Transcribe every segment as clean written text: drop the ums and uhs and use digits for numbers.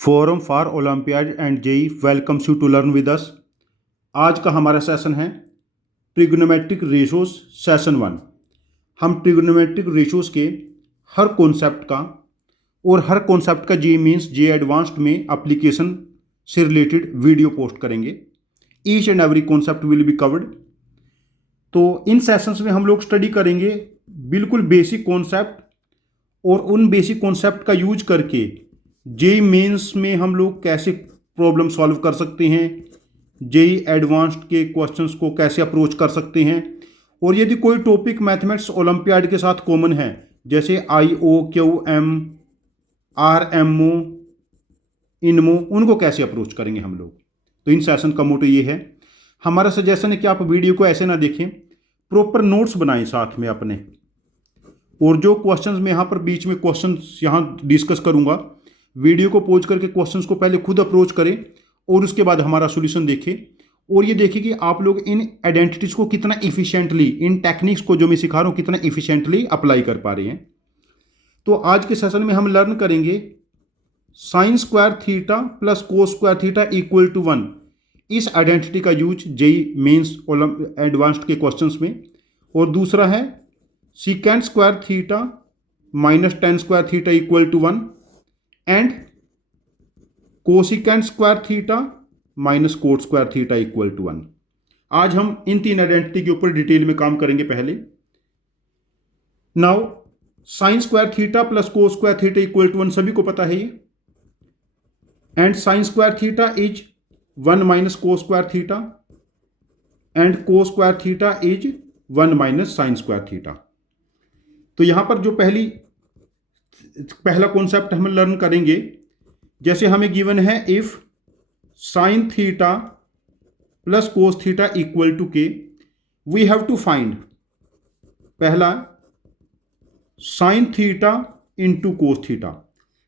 Forum for olympiad and JEE welcomes you to learn with us. आज का हमारा session है ट्रिग्नोमेट्रिक रेशोज सेशन 1। हम ट्रिग्नोमेट्रिक रेशोज के हर कॉन्सेप्ट का और हर कॉन्सेप्ट का जे मीन्स जे एडवांस्ड में एप्लीकेशन से रिलेटेड वीडियो पोस्ट करेंगे। Each and every concept will be covered. तो इन सेशंस में हम लोग स्टडी करेंगे बिल्कुल बेसिक कॉन्सेप्ट और उन बेसिक कॉन्सेप्ट का यूज करके जेई मेंस में हम लोग कैसे प्रॉब्लम सॉल्व कर सकते हैं, जेई एडवांस्ड के क्वेश्चंस को कैसे अप्रोच कर सकते हैं, और यदि कोई टॉपिक मैथमेटिक्स ओलंपियाड के साथ कॉमन है जैसे IOQM RMO इनमो, उनको कैसे अप्रोच करेंगे हम लोग। तो इन सेशन का मोटो ये है। हमारा सजेशन है कि आप वीडियो को ऐसे ना देखें, प्रॉपर नोट्स बनाएं साथ में अपने, और जो क्वेश्चंस मैं यहाँ पर बीच में क्वेश्चंस यहाँ डिस्कस करूँगा, वीडियो को पॉज करके क्वेश्चंस को पहले खुद अप्रोच करें और उसके बाद हमारा सॉल्यूशन देखें, और ये देखें कि आप लोग इन आइडेंटिटीज़ को कितना इफिशिएंटली, इन टेक्निक्स को जो मैं सिखा रहा हूँ कितना इफिशिएंटली अप्लाई कर पा रहे हैं। तो आज के सेशन में हम लर्न करेंगे sine square theta plus cos square theta equal to 1। इस आइडेंटिटी का यूज जेई मेंस एडवांस्ड के क्वेश्चंस में। और दूसरा है secant square theta minus tan square theta equal to 1 and cosecant square theta minus cot square theta equal to 1। आज हम इन तीन आइडेंटिटी के ऊपर डिटेल में काम करेंगे। पहले now sine square theta plus cos square theta equal to 1 सभी को पता है ये, and sine square theta is 1 minus cos square theta and cos square theta is 1 minus sine square theta. तो यहां पर जो पहला कॉन्सेप्ट हम लर्न करेंगे, जैसे हमें गिवन है if sine theta plus cos theta equal to k, we have to find पहला sine theta into cos theta.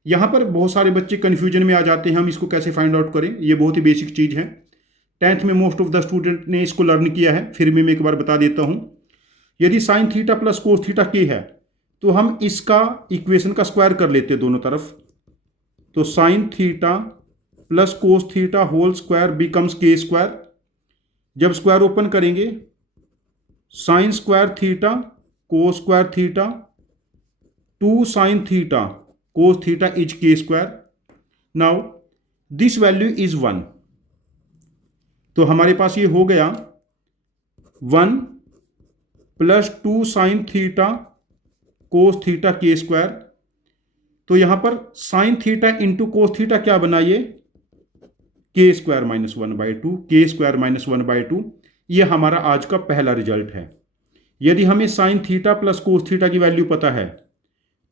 यहां पर बहुत सारे बच्चे कंफ्यूजन में आ जाते हैं, हम इसको कैसे फाइंड आउट करें। ये बहुत ही बेसिक चीज है, 10th में मोस्ट ऑफ द स्टूडेंट ने इसको लर्न किया है, फिर भी मैं एक बार बता देता हूं। यदि sign theta plus cos theta के है तो हम इसका इक्वेशन का स्क्वायर कर लेते हैं दोनों तरफ। तो sine theta plus cos theta whole square becomes k square. जब स्क्वायर ओपन करेंगे sine square theta cos square theta 2 sine theta cos theta is k square. Now this value is 1। तो हमारे पास ये हो गया 1 plus 2 sine theta cos theta के square. तो यहां पर sine theta into cos theta क्या बनाइए, के स्क्वायर माइनस 1/2, के स्क्वायर माइनस 1/2। ये हमारा आज का पहला रिजल्ट है। यदि हमें sign theta plus cos theta की वैल्यू पता है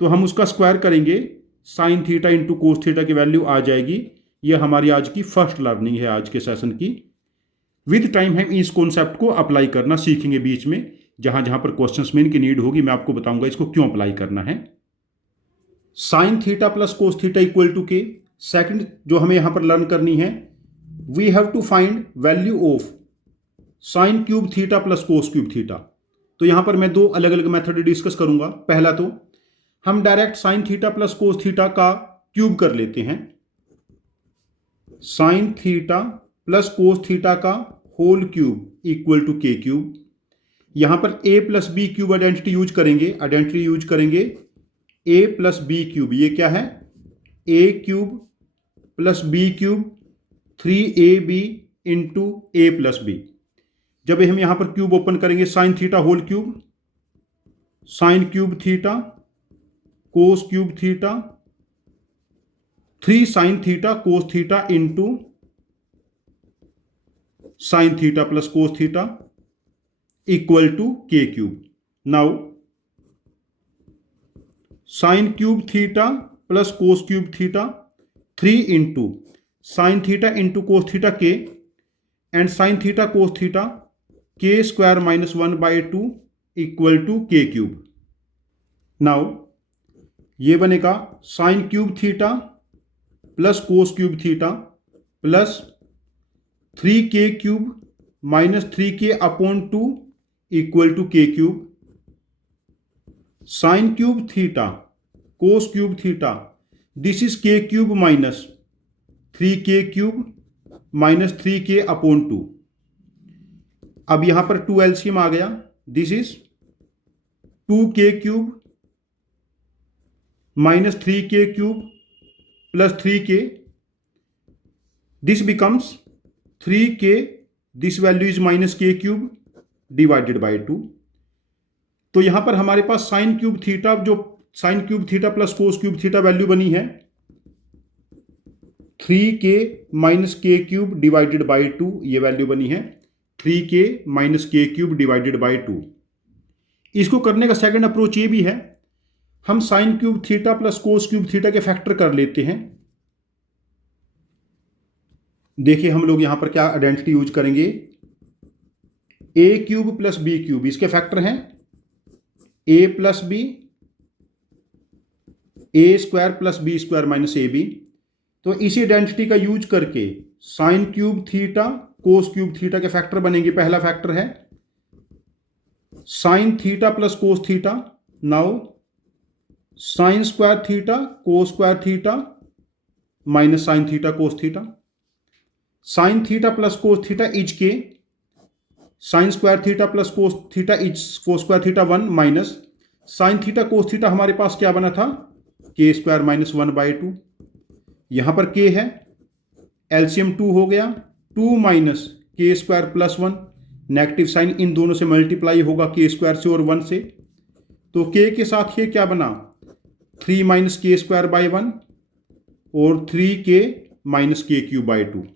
तो हम उसका स्क्वायर करेंगे, sine theta into cos theta की वैल्यू आ जाएगी। यह हमारी आज की फर्स्ट लर्निंग है आज के सेशन की। विद टाइम हम इस कॉन्सेप्ट को अप्लाई करना सीखेंगे, बीच में जहां जहां पर क्वेश्चंस में इनकी नीड होगी मैं आपको बताऊंगा इसको क्यों अप्लाई करना है। Sine theta plus cos theta equal to k. Second जो हमें यहां पर लर्न करनी है, we have to find value of sine cube theta plus cos cube theta. तो यहां पर मैं दो अलग अलग मेथड डिस्कस करूंगा। पहला तो हम direct sine theta plus cos theta का क्यूब कर लेते हैं, sine theta plus cos theta का whole cube equal to k cube. यहां पर a plus b cube identity use करेंगे a प्लस बी क्यूब। ये क्या है, a cube plus b cube 3ab into a plus b. जब हम यहां पर क्यूब ओपन करेंगे sine theta whole cube, sine cube theta cos cube theta 3 sine theta cos theta into sine theta plus cos theta equal to k cube. Now sine cube theta plus cos cube theta 3 into sine theta into cos theta k and sine theta cos theta के square minus 1/2 equal to k cube. Now ये बनेगा sine cube theta plus cos cube theta plus 3k cube minus 3k upon 2 equal to k cube. Sine cube theta cos cube theta, this is के cube minus 3k³ minus 3k/2। अब यहां पर 2 LCM आ गया, this is 2k³ minus 3k³ plus 3k, this becomes 3k, this value is minus k³ divided by 2। तो यहां पर हमारे पास sign cube theta, जो sign cube theta plus cos cube theta value बनी है 3k minus k³ divided by 2, ये value बनी है 3k minus k³ divided by 2। इसको करने का सेकंड अप्रोच ये भी है, हम sign cube theta plus cos cube theta के फैक्टर कर लेते हैं। देखिए हम लोग यहां पर क्या आइडेंटिटी यूज करेंगे, a³ प्लस b³, इसके फैक्टर हैं a plus b, a² plus b² minus ab। तो इसी आइडेंटिटी का यूज करके sine cube theta cos cube theta के फैक्टर बनेंगे। पहला फैक्टर है sine theta plus cos theta, now sine square theta cos square theta minus sine theta cos theta. Sine theta plus cos theta is k, sine square theta plus cos theta is cos square theta 1 minus sine theta cos theta हमारे पास क्या बना था k² minus 1/2। यहां पर k है, LCM 2 हो गया, 2 minus k² plus 1, negative sign इन दोनों से मल्टीप्लाई होगा k² से और 1 से, तो k के साथ ये क्या बना 3 माइनस k² बाय 1 और 3k माइनस k³ बाय 2।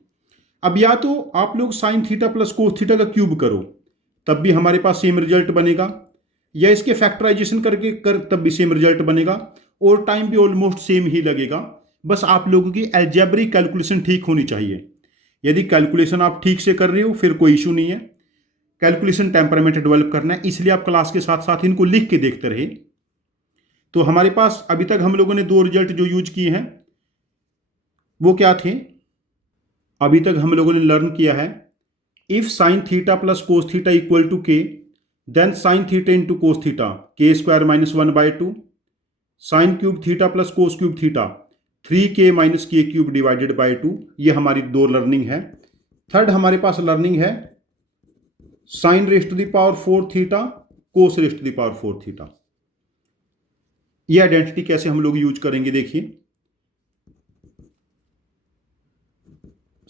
अब या तो आप लोग sign theta plus cos theta का क्यूब करो तब भी हमारे पास सेम रिजल्ट बनेगा, या इसके फैक्टराइजेशन करके तब भी सेम रिजल्ट बनेगा, और टाइम भी ऑलमोस्ट सेम ही लगेगा। बस आप लोगों की अलजेब्रिक कैलकुलेशन ठीक होनी चाहिए। यदि कैलकुलेशन आप ठीक से कर रहे हो फिर कोई इशू नहीं है। कैलकुलेशन टेम्परामेंट डेवलप करना है, इसलिए आप क्लास के साथ साथ इनको लिख के देखते रहे। तो हमारे पास अभी तक हम लोगों ने 2 रिजल्ट जो यूज किए हैं वो क्या थे, अभी तक हम लोगों ने लर्न किया है if sine theta plus cos theta equal to k, then sine theta into cos theta k² minus 1/2, sine cube theta plus cos cube theta 3k minus k³ divided by 2। ये हमारी 2 लर्निंग है। Third हमारे पास learning है sine raise to the power 4 theta cos raise to the power 4 theta. ये identity कैसे हम लोग यूज करेंगे, देखिए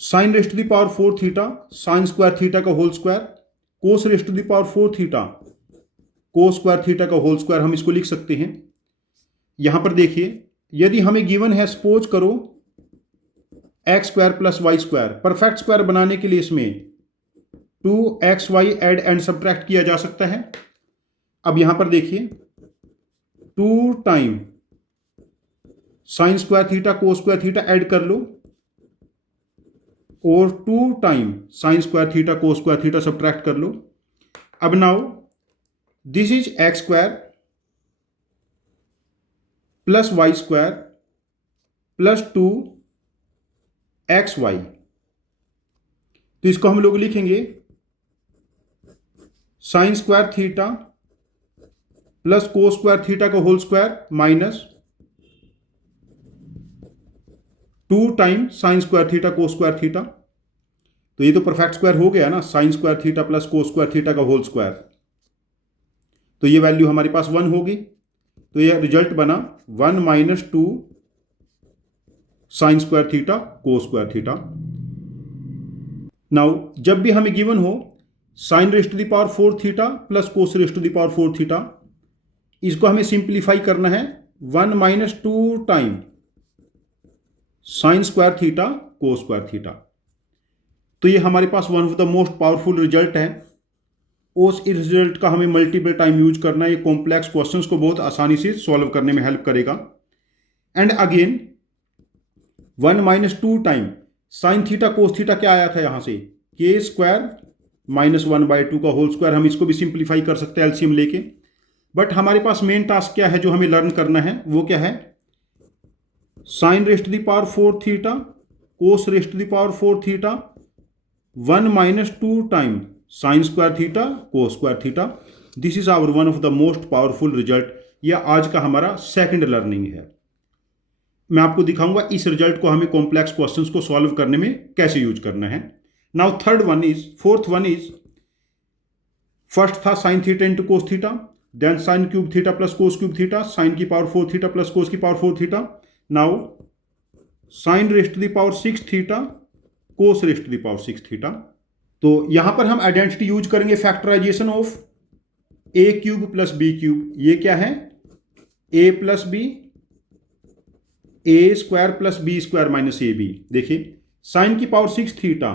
sine raise to the power 4 theta sine square theta का whole square, cos raise to the power 4 theta cos square theta का whole square, हम इसको लिख सकते हैं। यहां पर देखिए यदि हमें गिवन है, सपोज करो x² plus y², perfect square बनाने के लिए इसमें 2xy ऐड एंड सब्ट्रैक्ट किया जा सकता है। अब यहां पर देखिए 2 time sine square theta cos square theta add कर लो और 2 time sine square theta cos square theta subtract कर लो। अब now this is x² plus y² plus 2xy। तो इसको हम लोग लिखेंगे sine square theta plus cos square theta का whole square minus 2 time sine square theta cos square theta. तो ये तो परफेक्ट स्क्वायर हो गया ना, sine square theta plus cos square theta का होल स्क्वायर। तो ये वैल्यू हमारे पास 1 होगी, तो ये रिजल्ट बना 1 minus 2 sine square theta cos square theta. Now जब भी हमें गिवन हो sine raise to the power 4 theta plus cos raise to the power 4 theta, इसको हमें सिंप्लीफाई करना है 1 minus 2 time sine square theta cos square theta. तो ये हमारे पास one of the most powerful result है। उस रिजल्ट का हमें मल्टीपल टाइम यूज करना है। ये कॉम्प्लेक्स क्वेश्चंस को बहुत आसानी से सॉल्व करने में हेल्प करेगा। And again 1 minus 2 time sine theta cos theta क्या आया था यहां से, k² माइनस 1/2 का होल स्क्वायर। हम इसको भी सिंप्लीफाई कर सकते हैं एलसीएम लेके। बट हमारे पास मेन टास्क क्या है जो हमें लर्न करना है, वो क्या है, sine raise to the power 4 theta cos raise to the power 4 theta 1 minus 2 time sine square theta cos square theta. This is our one of the most powerful result. यह आज का हमारा सेकंड लर्निंग है। मैं आपको दिखाऊंगा इस result को हमें कॉम्प्लेक्स क्वेश्चंस को सॉल्व करने में कैसे यूज करना है। Now fourth one is, first था sine theta into cos theta, then sine cube theta plus cos cube theta, sine की पावर 4 थीटा प्लस कोस की power 4 theta. Now sine rest to the power 6 theta, cos rest to the power 6 theta. तो यहां पर हम identity use करेंगे factorization of a cube plus b cube. ये क्या है? A plus b, a square plus B square minus a b. देखिए, sine की power 6 theta,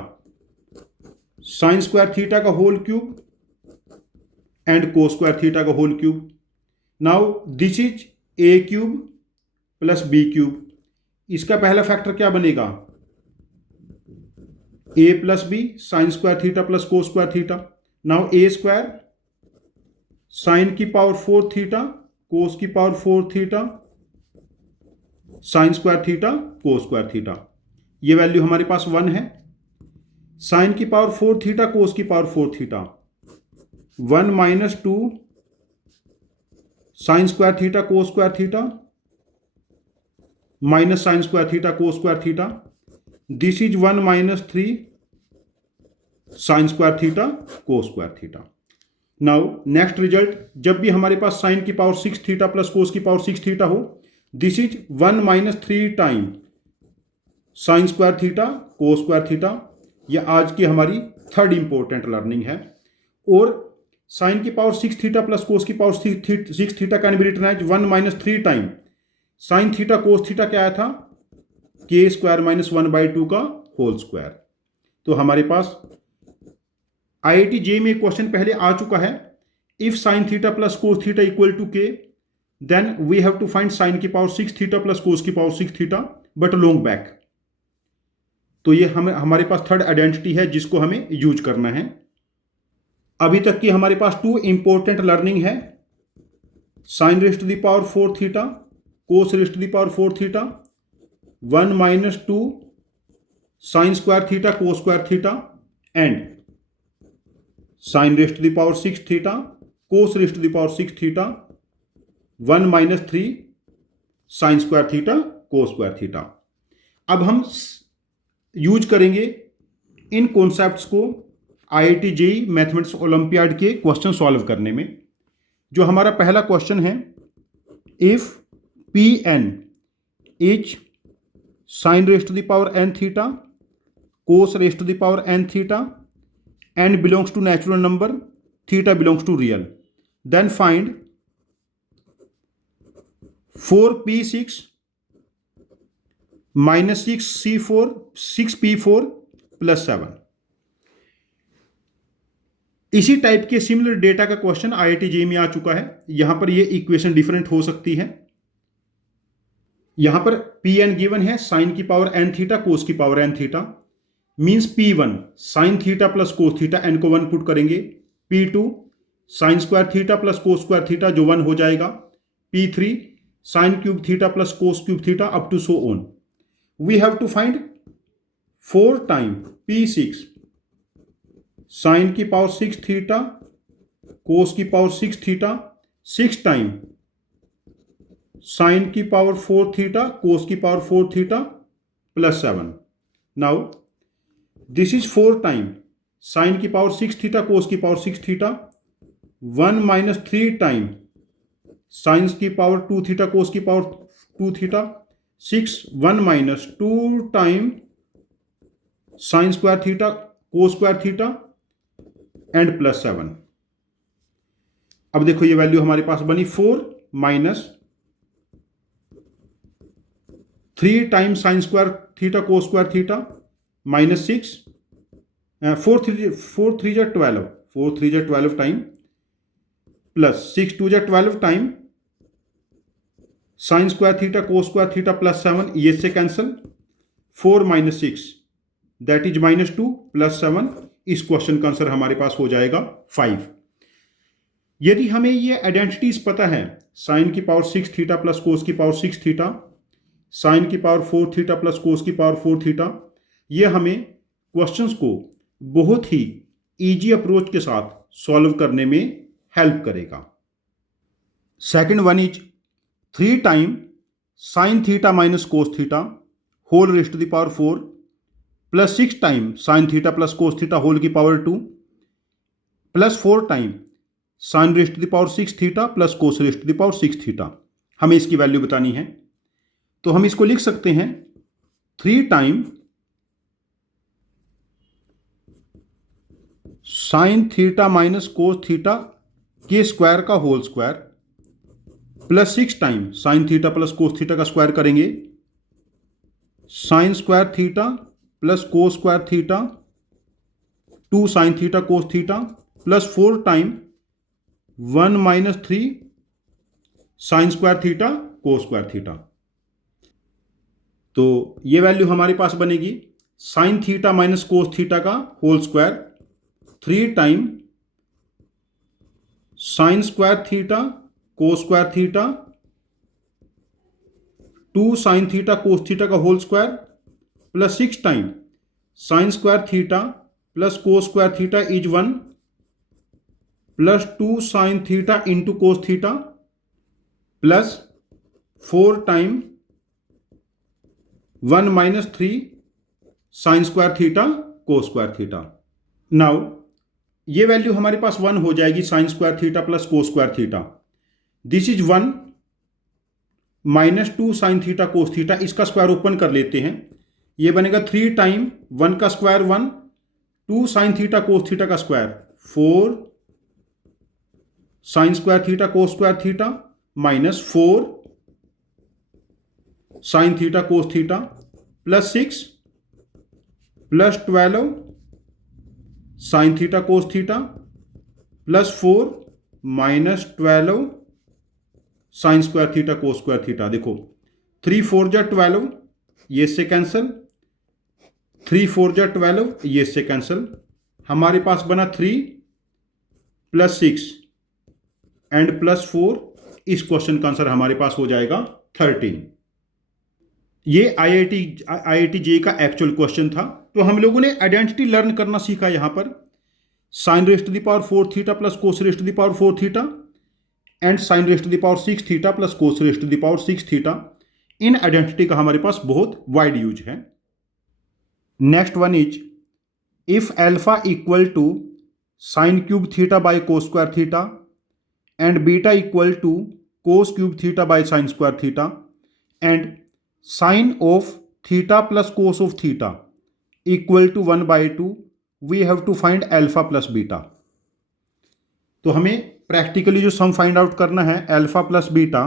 sine square theta का whole cube and cos square theta का whole cube. Now this is a cube plus b cube. इसका पहला factor क्या बनेगा? A plus b sine square theta plus cos square theta. Now a square sine की power 4 theta, cos की power 4 theta, sine square theta, cos square theta. ये value हमारे पास 1 है। साइन की पावर 4 थीटा, कोस की power 4 theta, 1 minus 2 sine square theta cos square theta minus sine square theta cos square theta. This is 1 minus 3 sine square theta cos square theta. Now next result, जब भी हमारे पास sign की power 6 theta plus cos की power 6 theta हो, this is 1 minus 3 time sine square theta cos square theta. यह आज की हमारी थर्ड इंपॉर्टेंट लर्निंग है। और साइन की पावर 6 थीटा प्लस कोस की power 6 theta can be written as 1 minus 3 time sine theta cos theta. क्या आया था? के स्क्वायर माइनस 1/2 का होल स्क्वायर। तो हमारे पास IIT JEE में क्वेश्चन पहले आ चुका है। If sine theta plus cos theta equal to k, then we have to find sine की पावर 6 थीटा प्लस कोस की power 6 theta but long back. तो ये हमारे पास थर्ड आइडेंटिटी है जिसको हमें यूज करना है। अभी तक की हमारे पास 2 इंपॉर्टेंट लर्निंग है, sine rest to the power 4 theta, cos rest to the power 4 theta, 1 minus 2 sine square theta cos square theta, and sine rest to the power 6 theta, cos rest to the power 6 theta, 1 minus 3 sine square theta cos square theta. अब हम use करेंगे इन concepts को IIT JEE mathematics olympiad के question solve करने में। जो हमारा पहला क्वेश्चन है, if Pn is sine rest to the power n theta, cos rest to the power n theta, n belongs to natural number, theta belongs to real, then find 4p6 minus 6p4 plus 7। इसी type के similar data का question IIT JEE में आ चुका है। यहां पर ये equation different हो सकती है। यहां पर Pn गिवन है साइन की पावर n थीटा कोस की power n theta, means P1 sine theta plus cos theta, n को 1 पुट करेंगे, P2 sine square theta plus cos square theta जो 1 हो जाएगा, P3 sine cube theta plus cos cube theta up to so on. We have to find 4 time P6 sine की power 6 theta cos की power 6 theta, 6 time sine की power 4 theta cos की power 4 theta plus 7। Now this is 4 time sine की power 6 theta cos की power 6 theta, 1 minus 3 time sine की power 2 theta cos की power 2 theta, 6 1 minus 2 time sine square theta cos square theta and plus 7। अब देखो ये value हमारे पास बनी 4 minus 3 time sine square theta cos square theta minus 6, 4 3 जा 12, 4 3 जा 12 टाइम प्लस 6 2 जा 12 time sine square theta cos square theta plus 7। ये से cancel, 4 minus 6 that is minus 2 plus 7। इस क्वेश्चन का आंसर हमारे पास हो जाएगा 5। यदि हमें ये आइडेंटिटीज पता है, साइन की पावर 6 थीटा प्लस कोस की पावर 6 थीटा, साइन की पावर 4 थीटा प्लस कोस की पावर 4 थीटा, ये हमें क्वेश्चंस को बहुत ही इजी अप्रोच के साथ सॉल्व करने में हेल्प करेगा। Second one is 3 time sine theta minus cos theta whole raise to the power 4 plus 6 time sine theta plus cos theta whole की power 2 plus 4 time sine rest to the power 6 theta plus cos rest to the power 6 theta. हमें इसकी value बतानी है, तो हम इसको लिख सकते हैं 3 time sine theta minus cos theta के स्क्वायर का whole square plus 6 time sine theta plus cos theta का स्क्वायर करेंगे sine square theta plus cos square theta 2 sine theta cos theta plus 4 time 1 minus 3 sine square theta cos square theta. तो ये value हमारे पास बनेगी sine theta minus cos theta का whole square 3 time sine square theta cos square theta 2 sine theta cos theta का whole square plus 6 time sine square theta plus cos square theta is 1 plus 2 sine theta into cos theta plus 4 time 1 minus 3 sine square theta cos square theta. Now ये value हमारे पास 1 हो जाएगी sine square theta plus cos square theta. This is 1 minus 2 sine theta cos theta, इसका square open कर लेते हैं, ये बनेगा 3 टाइम 1 का square 1 2 sine theta cos theta का square 4 sine square theta cos square theta minus 4 sine theta cos theta plus 6 plus 12 sine theta cos theta plus 4 minus 12 sine square theta cos square theta. देखो 3 4 जा 12, ये से cancel, 3 4 जा 12, ये से cancel, हमारे पास बना 3 प्लस 6 एंड प्लस 4। इस क्वेश्चन का आंसर हमारे पास हो जाएगा 13। ये IIT JEE का एक्चुअल क्वेश्चन था। तो हम लोगों ने आइडेंटिटी लर्न करना सीखा यहां पर sine rest to the power 4 theta plus cos rest to the power 4 theta and sine rest to the power 6 theta plus cos rest to the power 6 theta. इन आइडेंटिटी का हमारे पास बहुत वाइड यूज है। Next one is if alpha equal to sine cube theta by cos square theta and beta equal to cos cube theta by sine square theta and sign of theta plus cos of theta equal to 1/2, we have to find alpha plus beta. तो हमें practically जो sum find out करना है alpha plus beta,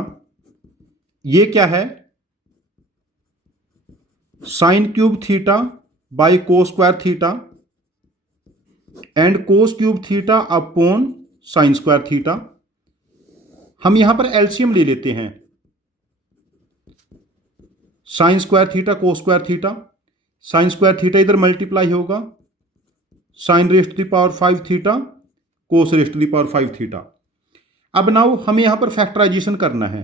ये क्या है, sine cube theta by cos square theta and cos cube theta upon sine square theta. हम यहां पर एलसीएम ले लेते हैं, sine square theta cos square theta, sine square theta इधर मल्टीप्लाई होगा sine rest to the power 5 theta cos rest to the power 5 theta. अब now हमें यहां पर फैक्टराइजेशन करना है।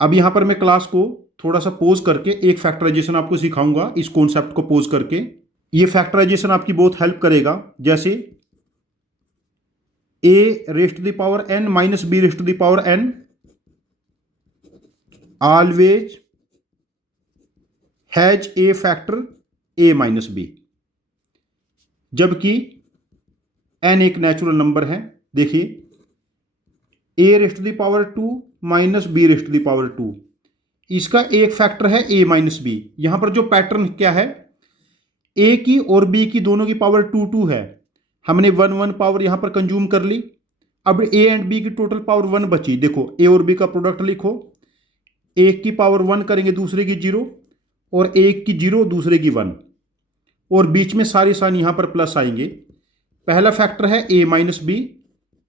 अब यहां पर मैं क्लास को थोड़ा सा पोज करके एक फैक्टराइजेशन आपको सिखाऊंगा, इस कॉन्सेप्ट को पोज करके। ये फैक्टराइजेशन आपकी बहुत हेल्प करेगा। जैसे a raised to the power n minus b raised to the power n always has a factor a minus b, जबकि n एक नेचुरल नंबर है। देखिए a raised to the power 2 minus b raised to the power 2, इसका एक factor है a minus b। यहां पर जो पैटर्न क्या है, a की और b की दोनों की पावर 2 2 है, हमने 1 1 पावर यहां पर कंज्यूम कर ली। अब a एंड b की टोटल पावर 1 बची। देखो a और b का प्रोडक्ट लिखो, एक की पावर 1 करेंगे दूसरे की 0 और एक की 0 दूसरे की 1 और बीच में सारे साइन यहां पर प्लस आएंगे। पहला फैक्टर है a माइनस बी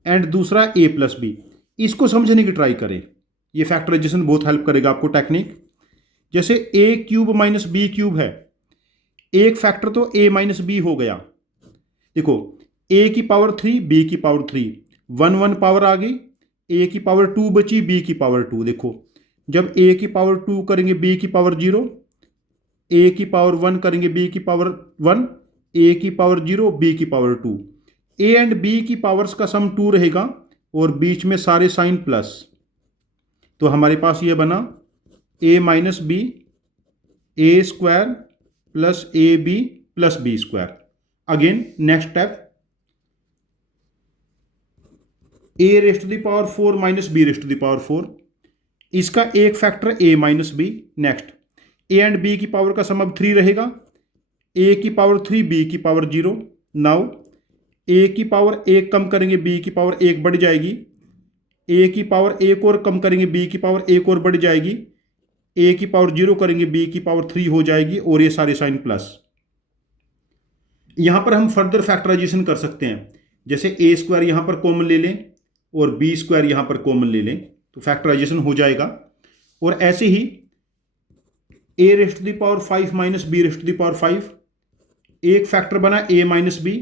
एंड दूसरा a प्लस बी। इसको समझने की ट्राई करें, ये फैक्टराइजेशन बहुत हेल्प करेगा आपको टेक्निक। जैसे a cube minus b cube है, एक फैक्टर तो a माइनस बी हो गया। देखो a की पावर 3 b की पावर 3, 1 1 पावर आ गई, a की पावर 2 बची b की पावर 2। देखो जब a की पावर 2 करेंगे b की पावर 0, a की पावर 1 करेंगे b की पावर 1, a की पावर 0 b की पावर 2, a एंड b की पावर्स का सम 2 रहेगा और बीच में सारे साइन प्लस। तो हमारे पास ये बना a minus b a square plus a b plus B square. Again next step, a rest to the power 4 minus b rest to the power 4, इसका एक factor a minus b. Next, a and b की power का sum अब 3 रहेगा, a की power 3 b की power 0। Now a की power 1 कम करेंगे बी की पावर 1 बढ़ जाएगी, ए की पावर 1 और कम करेंगे बी की पावर 1 और बढ़ जाएगी, ए की पावर 0 करेंगे बी की पावर 3 हो जाएगी, और ये सारे साइन प्लस। यहां पर हम फर्दर फैक्टराइजेशन कर सकते हैं, जैसे ए स्क्वायर यहां पर कॉमन ले लें और बी स्क्वायर यहां पर कॉमन ले लें तो फैक्टराइजेशन हो जाएगा। और ऐसे ही a rest to the power 5 minus b rest to the power 5, एक फैक्टर बना ए माइनस बी,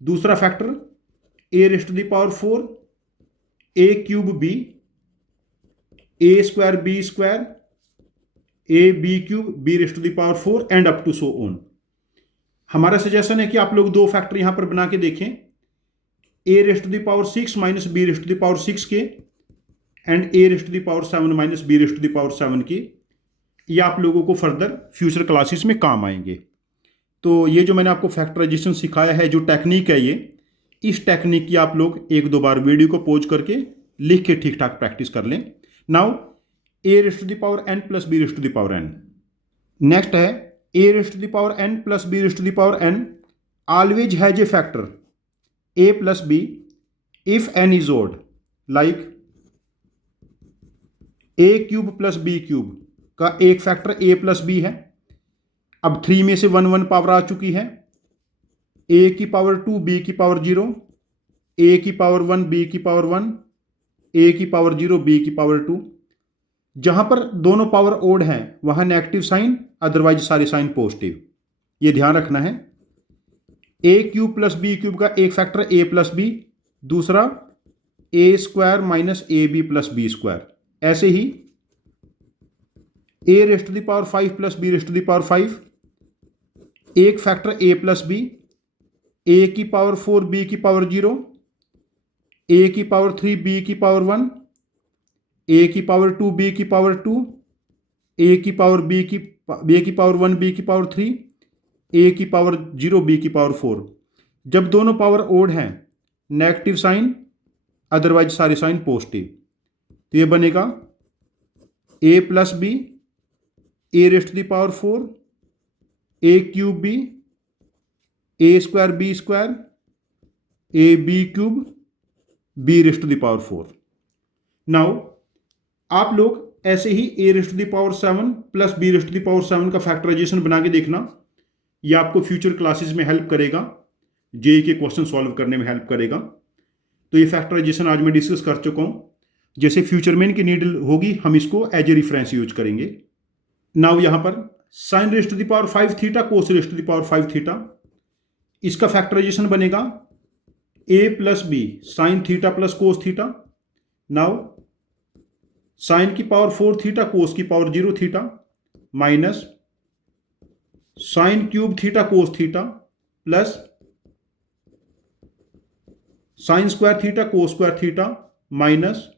दूसरा factor a rest to the power 4 a cube b, a square b square a b cube b rest to the power 4 and up to so on. हमारा suggestion है कि आप लोग दो factor यहां पर बना के देखें, a rest to the power 6 minus b rest to the power 6 के and a rest to the power 7 minus b rest to the power 7 के। ये आप लोगों को फर्दर फ्यूचर क्लासेस में काम आएंगे। तो ये जो मैंने आपको फैक्टराइजेशन सिखाया है, जो टेक्निक है, ये इस टेक्निक की आप लोग एक दो बार वीडियो को पॉज करके लिख के ठीक ठाक प्रैक्टिस कर लें। Now a rest to the power n plus b rest to the power n। Next है a rest to the power n plus b rest to the power n always has a factor a plus b if n is odd, like a cube plus b cube का एक factor a plus b है। अब 3 में से 1 1 power आ चुकी है, a की power 2 b की पावर 0, a की पावर 1 b की पावर 1, a की पावर 0 b की पावर 2। जहां पर दोनों पावर ओड हैं वहां नेगेटिव साइन, अदरवाइज सारे साइन पॉजिटिव, ये ध्यान रखना है। A cube plus b cube का एक फैक्टर ए प्लस बी, दूसरा a square minus a b plus B square. ऐसे ही a rest to the power 5 plus b rest to the power 5, एक factor a plus b, a की power 4 b की power 0, a की power 3 b की power 1, a की power 2 b की power 2, a की पावर बी की पावर 1 बी की पावर 3, ए की पावर 0 बी की पावर 4। जब दोनों पावर ओड हैं नेगेटिव साइन, अदरवाइज सारे साइन पॉजिटिव। तो ये बनेगा a plus b a rest to the power 4 a cube b a square b square a b cube b rest to the power 4। Now आप लोग ऐसे ही a rest to the power 7 plus b rest to the power 7 का factorization बना के देखना, यह आपको फ्यूचर क्लासेस में हेल्प करेगा, जेई के क्वेश्चन सॉल्व करने में हेल्प करेगा। तो ये फैक्टराइजेशन आज मैं डिस्कस कर चुका हूं, जैसे फ्यूचर में इनकी नीड होगी हम इसको एज ए रिफरेंस यूज करेंगे। नाउ यहां पर sine rest to the power 5 theta cos rest to the power 5 theta, इसका फैक्टराइजेशन बनेगा a plus b sine theta plus cos theta. Now sine की पावर 4 थीटा कोस की power 0 theta minus sine cube theta cos theta plus sine square theta cos square theta minus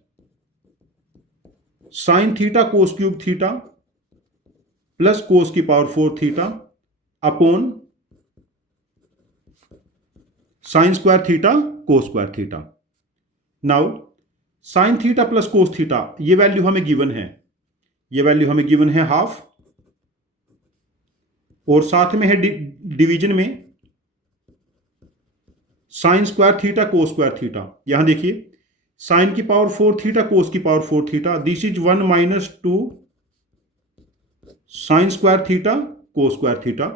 sine theta cos cube theta plus cos की power 4 theta upon sine square theta cos square theta. Now sine theta plus cos theta, ये value हमें given है, ये value हमें given है half, और साथ में है डिवीजन में sign square theta cos square theta. यहां देखिए साइन की पावर 4 थीटा कोस की power 4 theta, this is 1 minus 2 sine square theta cos square theta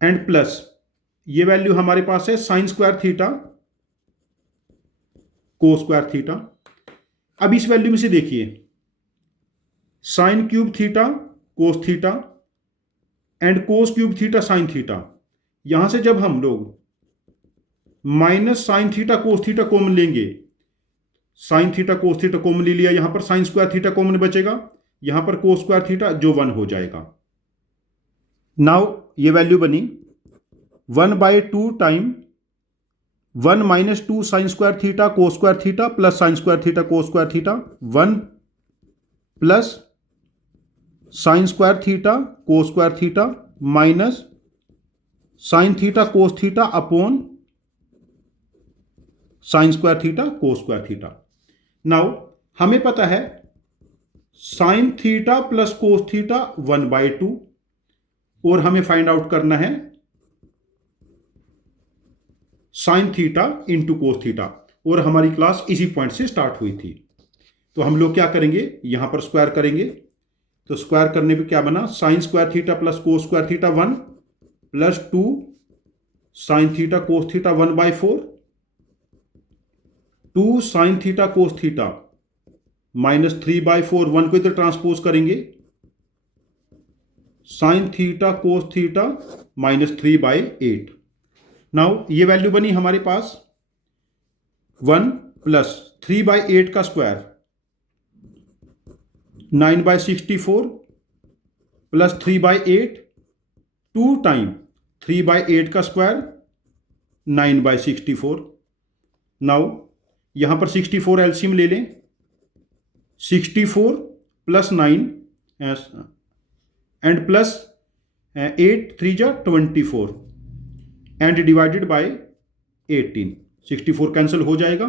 and plus ये वैल्यू हमारे पास है sign square theta cos square theta. अब इस वैल्यू में से देखिए sign cube theta cos theta and cos cube theta sine theta, यहां से जब हम लोग minus sine theta cos theta common लेंगे, sign theta cos theta common ले लिया, यहां पर साइन स्क्वायर थीटा कॉमन बचेगा, यहां पर कोस स्क्वायर थीटा जो 1 हो जाएगा। नाउ ये वैल्यू बनी 1/2 time 1 minus 2 sine square theta cos square theta plus sine square theta cos square theta 1 plus sine square theta cos square theta minus sine theta cos theta upon sine square theta cos square theta. Now हमें पता है sine theta plus cos theta 1/2 और हमें find out करना है sine theta into cos theta, और हमारी class इसी पॉइंट से स्टार्ट हुई थी। तो हम लोग क्या करेंगे, यहां पर स्क्वायर करेंगे। तो स्क्वायर करने पे क्या बना, sine square theta plus cos square theta 1 plus 2 sine theta cos theta 1/4 2 sine theta cos theta minus 3/4 1 को इधर ट्रांसपोज करेंगे, sine theta cos theta minus 3/8। Now ये वैल्यू बनी हमारे पास 1 प्लस 3/8 का स्क्वायर 9/64 प्लस 3/8 2 टाइम 3/8 का स्क्वायर 9/64। नाउ यहां पर 64 एलसीएम ले लें, 64 प्लस 9 एंड प्लस 8 3 जा 24 एंड डिवाइडेड बाय 18। 64 कैंसिल हो जाएगा,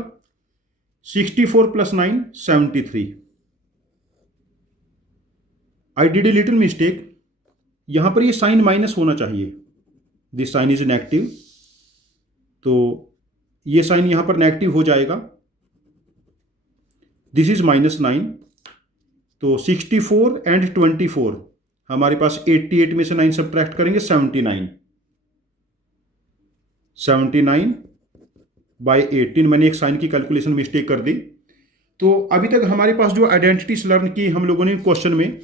64 plus 9 73। I did a little mistake, यहां पर ये साइन माइनस होना चाहिए, दिस साइन इज नेगेटिव, तो ये साइन यहां पर नेगेटिव हो जाएगा, दिस इज -9। तो 64 एंड 24 हमारे पास 88 में से 9 सब्ट्रैक्ट करेंगे 79 बाय 18। मैंने एक साइन की कैलकुलेशन मिस्टेक कर दी। तो अभी तक हमारे पास जो आइडेंटिटीज लर्न की हम लोगों ने क्वेश्चन में,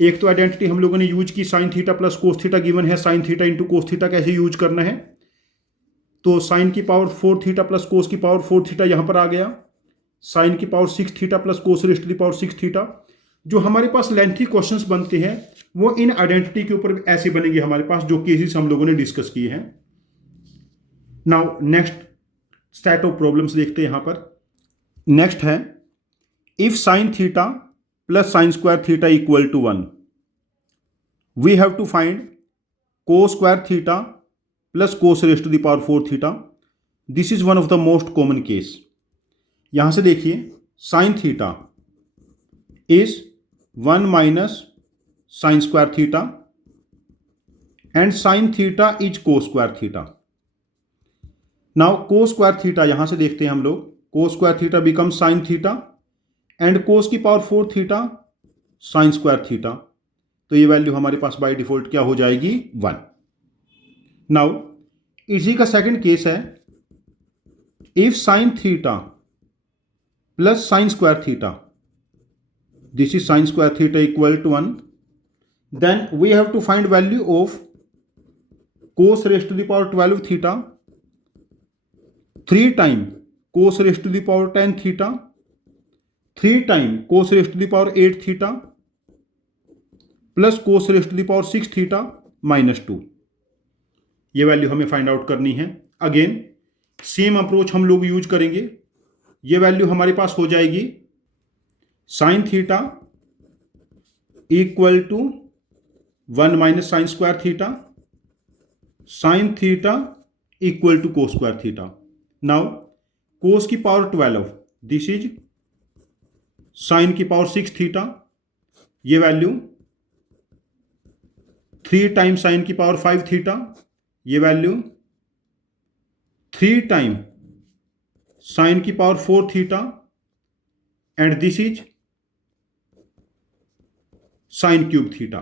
एक तो आइडेंटिटी हम लोगों ने यूज की sine theta plus cos theta given है, sine theta into cos theta कैसे यूज करना है। तो साइन की पावर 4 थीटा प्लस कोस की पावर 4 थीटा यहां पर आ गया, साइन की power 6 theta plus cos raise to the power 6 theta. जो हमारे पास लेंथी क्वेश्चंस बनते हैं वो इन आइडेंटिटी के ऊपर ऐसे बनेंगे हमारे पास, जो केसेस हम लोगों ने डिस्कस किए हैं। Now next set of problems देखते हैं यहां पर। नेक्स्ट है, if sine theta plus sine square theta equal to 1 we have to find cos square theta plus cos raise to the power 4 theta. This is one of the most common case. यहां से देखिए, sine theta is 1 minus sine square theta and sine theta is cos square theta. Now cos square theta यहां से देखते हैं हम लोग, cos square theta become sine theta and cos की power 4 theta sine square theta. तो ये value हमारे पास बाय डिफॉल्ट क्या हो जाएगी, 1। नाउ इसी का सेकंड केस है, if sine theta plus sine square theta, this is sin square theta equal to 1, then we have to find value of cos raised to the power 12 theta 3 time cos raised to the power 10 theta 3 time cos raised to the power 8 theta plus cos raised to the power 6 theta minus 2। ये value हमें find out करनी है। Again same approach हम लोग use करेंगे। ये value हमारे पास हो जाएगी sine theta equal to 1 minus sine square theta, sine theta equal to cos square theta. Now cos की पावर 12, दिस इज साइन की पावर 6 थीटा, ये वैल्यू 3 टाइम साइन की पावर 5 थीटा, ये वैल्यू 3 टाइम साइन की power 4 theta and this is sine cube theta,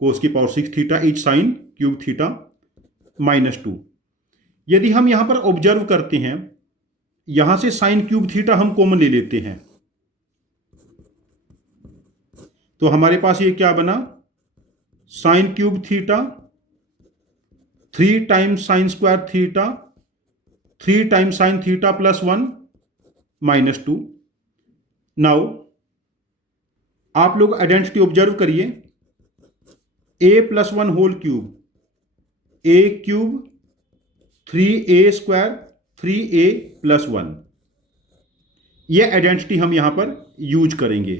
cos की power 6 theta is sine cube theta -2। यदि हम यहां पर ऑब्जर्व करते हैं, यहां से साइन क्यूब थीटा हम कॉमन ले लेते हैं, तो हमारे पास ये क्या बना, sine cube theta 3 times sine square theta 3 times sine theta plus 1 -2। Now आप लोग आइडेंटिटी ऑब्जर्व करिए, a plus 1 whole cube, a cube 3a square 3a plus 1, ये आइडेंटिटी हम यहां पर यूज करेंगे।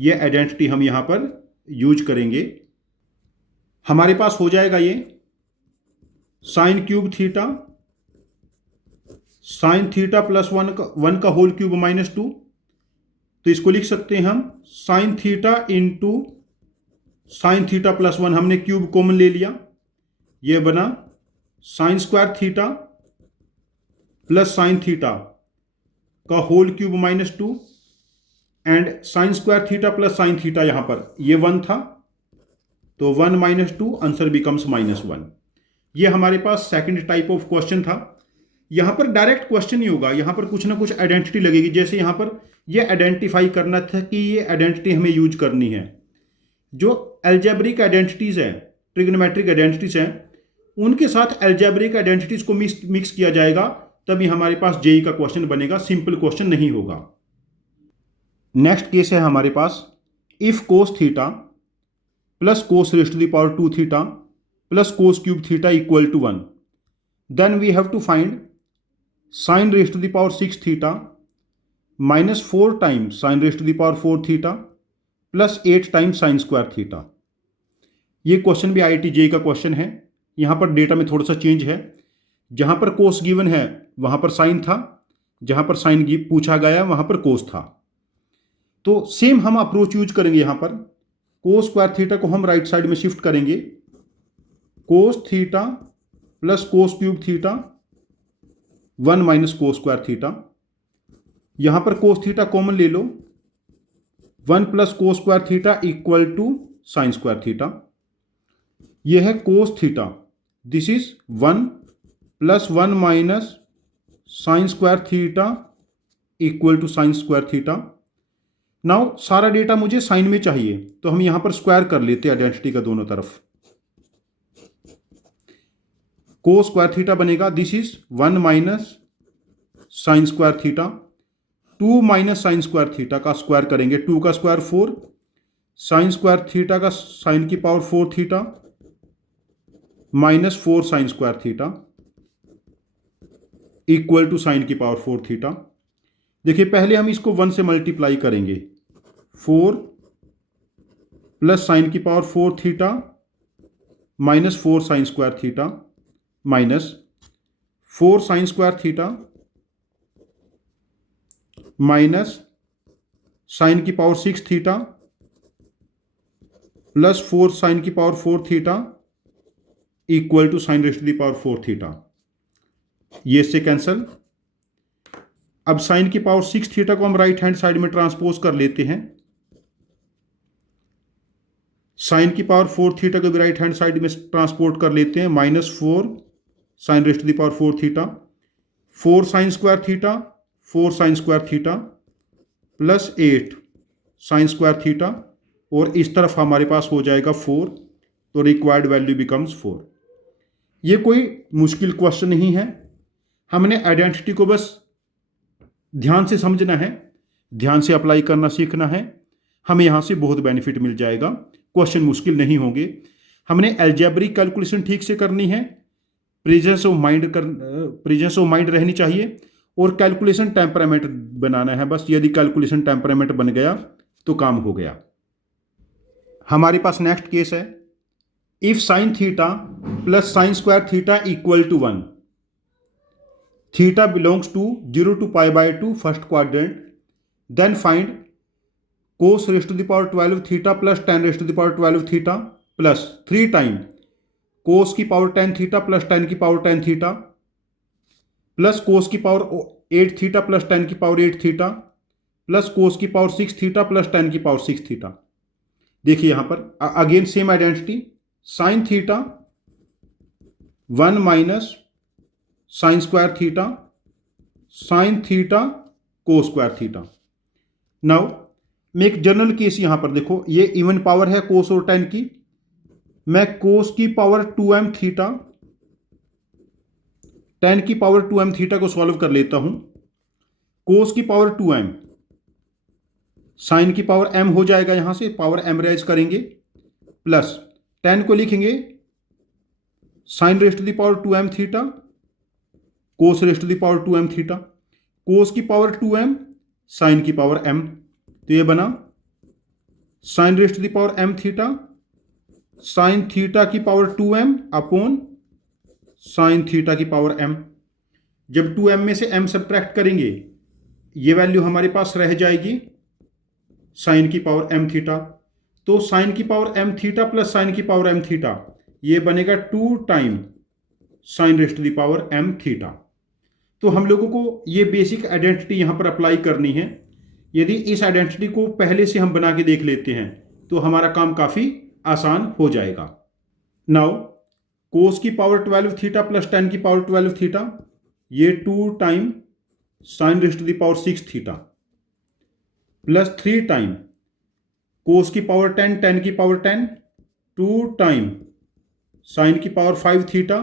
ये आइडेंटिटी हम यहाँ पर यूज करेंगे। हमारे पास हो जाएगा ये sine cube theta, sine theta plus one का होल क्यूब -2, तो इसको लिख सकते हैं हम sine theta into sine theta plus 1, हमने क्यूब कॉमन ले लिया, ये बना sine square theta plus sine theta का whole cube -2 and sine square theta plus sine theta, यहां पर ये 1 था तो 1 - 2 आंसर बिकम्स -1। ये हमारे पास सेकंड टाइप ऑफ क्वेश्चन था। यहां पर डायरेक्ट क्वेश्चन नहीं होगा, यहां पर कुछ ना कुछ आइडेंटिटी लगेगी। जैसे यहां पर ये आइडेंटिफाई करना था कि ये आइडेंटिटी हमें यूज करनी है। जो एल्जेब्रिक आइडेंटिटीज है, ट्रिग्नोमेट्रिक आइडेंटिटीज हैं, उनके साथ एल्जेब्रिक आइडेंटिटीज को मिक्स किया जाएगा, तभी हमारे पास जेई का क्वेश्चन बनेगा, सिंपल क्वेश्चन नहीं होगा। नेक्स्ट केस है हमारे पास, if cos theta plus cos raise to the power 2 theta plus cos cube theta equal to 1, then we have to find sine raise to the power 6 theta -4 times sine raise to the power 4 theta plus 8 times sine square theta. ये question भी IIT JEE का question है। यहाँ पर data में थोड़ा सा change है, जहाँ पर कोस गिवन है वहाँ पर साइन था, जहाँ पर साइन पूछा गया वहाँ पर कोस था। तो सेम हम अप्रोच यूज करेंगे। यहाँ पर कोस स्क्वायर थीटा को हम राइट साइड में शिफ्ट करेंगे, cos theta plus cos cube theta 1 minus cos square theta. यहाँ पर कोस थीटा कॉमन ले लो, 1 plus cos square theta equal to sine square theta. यह है cos theta, this is 1 plus 1 minus sine square theta equal to sine square theta. Now सारा data मुझे sine में चाहिए, तो हम यहां पर स्क्वायर कर लेते हैं आइडेंटिटी का दोनों तरफ। कोस स्क्वायर थीटा बनेगा, this is 1 minus sine square theta, 2 minus sine square theta का स्क्वायर करेंगे, 2 का स्क्वायर 4, साइन स्क्वायर थीटा का साइन की power 4 theta minus 4 sine square theta equal to sine की पावर 4 थीटा। देखिए पहले हम इसको 1 से मल्टीप्लाई करेंगे, 4 प्लस साइन की power 4 theta minus 4 sine square theta minus 4 sine square theta minus sine की पावर 6 थीटा प्लस 4 साइन की power 4 theta equal to sine raise to the power 4 theta. ये इससे कैंसल। अब साइन की power 6 theta को हम right hand side में transpose कर लेते हैं, साइन की पावर 4 थीटा को भी राइट हैंड साइड में ट्रांसपोर्ट कर लेते हैं, -4 sine raise to the power 4 theta, 4 sine square theta 4 sine square theta plus 8 sine square theta, और इस तरफ हमारे पास हो जाएगा 4, तो रिक्वायर्ड वैल्यू बिकम्स 4। ये कोई मुश्किल क्वेश्चन नहीं है, हमने आइडेंटिटी को बस ध्यान से समझना है, ध्यान से अप्लाई करना सीखना है, हमें यहाँ से बहुत बेनिफिट मिल जाएगा, क्वेश्चन मुश्किल नहीं होंगे। हमने अलजेब्रिक कैलकुलेशन ठीक से करनी है, प्रेजेंस ऑफ माइंड रहनी चाहिए, और कैलकुलेशन टेम्परामेंट बनाना है बस। यदि कैलकुलेशन टेम्परामेंट बन गया तो काम हो गया। हमारे पास नेक्स्ट केस है, if sine theta plus sine square theta equal to 1, theta belongs to 0 to π/2 first quadrant, then find cos raise to the power 12 theta plus tan raise to the power 12 theta plus 3 time cos की power 10 theta plus tan की power 10 theta plus cos की power 8 theta plus tan की power 8 theta plus cos की power 6 theta plus tan की power 6 theta. देखिए यहां पर again same identity, sine theta 1 minus sine square theta sine theta cos square theta. Now मैं एक general case यहां पर देखो, ये इवन पावर है कोस और tan की, मैं कोस की पावर 2m थीटा tan की पावर 2m थीटा को सॉल्व कर लेता हूं। कोस की पावर 2m, साइन की पावर m हो जाएगा, यहां से पावर m रेज करेंगे, प्लस tan को लिखेंगे sine raise to the power 2m theta cos raise to the power 2m theta, cos की पावर 2m साइन की पावर m, तो ये बना sine rest to the power m theta, sine theta की power 2m upon sine theta की power m। जब 2m में से m सब्ट्रैक्ट करेंगे ये वैल्यू हमारे पास रह जाएगी साइन की पावर m थीटा। तो साइन की power m theta plus sine की पावर m थीटा ये बनेगा 2 time sine rest to the power m theta. तो हम लोगों को ये बेसिक आइडेंटिटी यहां पर अप्लाई करनी है। यदि इस आइडेंटिटी को पहले से हम बना के देख लेते हैं तो हमारा काम काफी आसान हो जाएगा। नाउ कोस की पावर 12 थीटा प्लस टेन की पावर 12 थीटा ये 2 time sine rest to the power 6 theta plus 3 time cos की पावर 10 10 की पावर 10 2 टाइम साइन की पावर 5 थीटा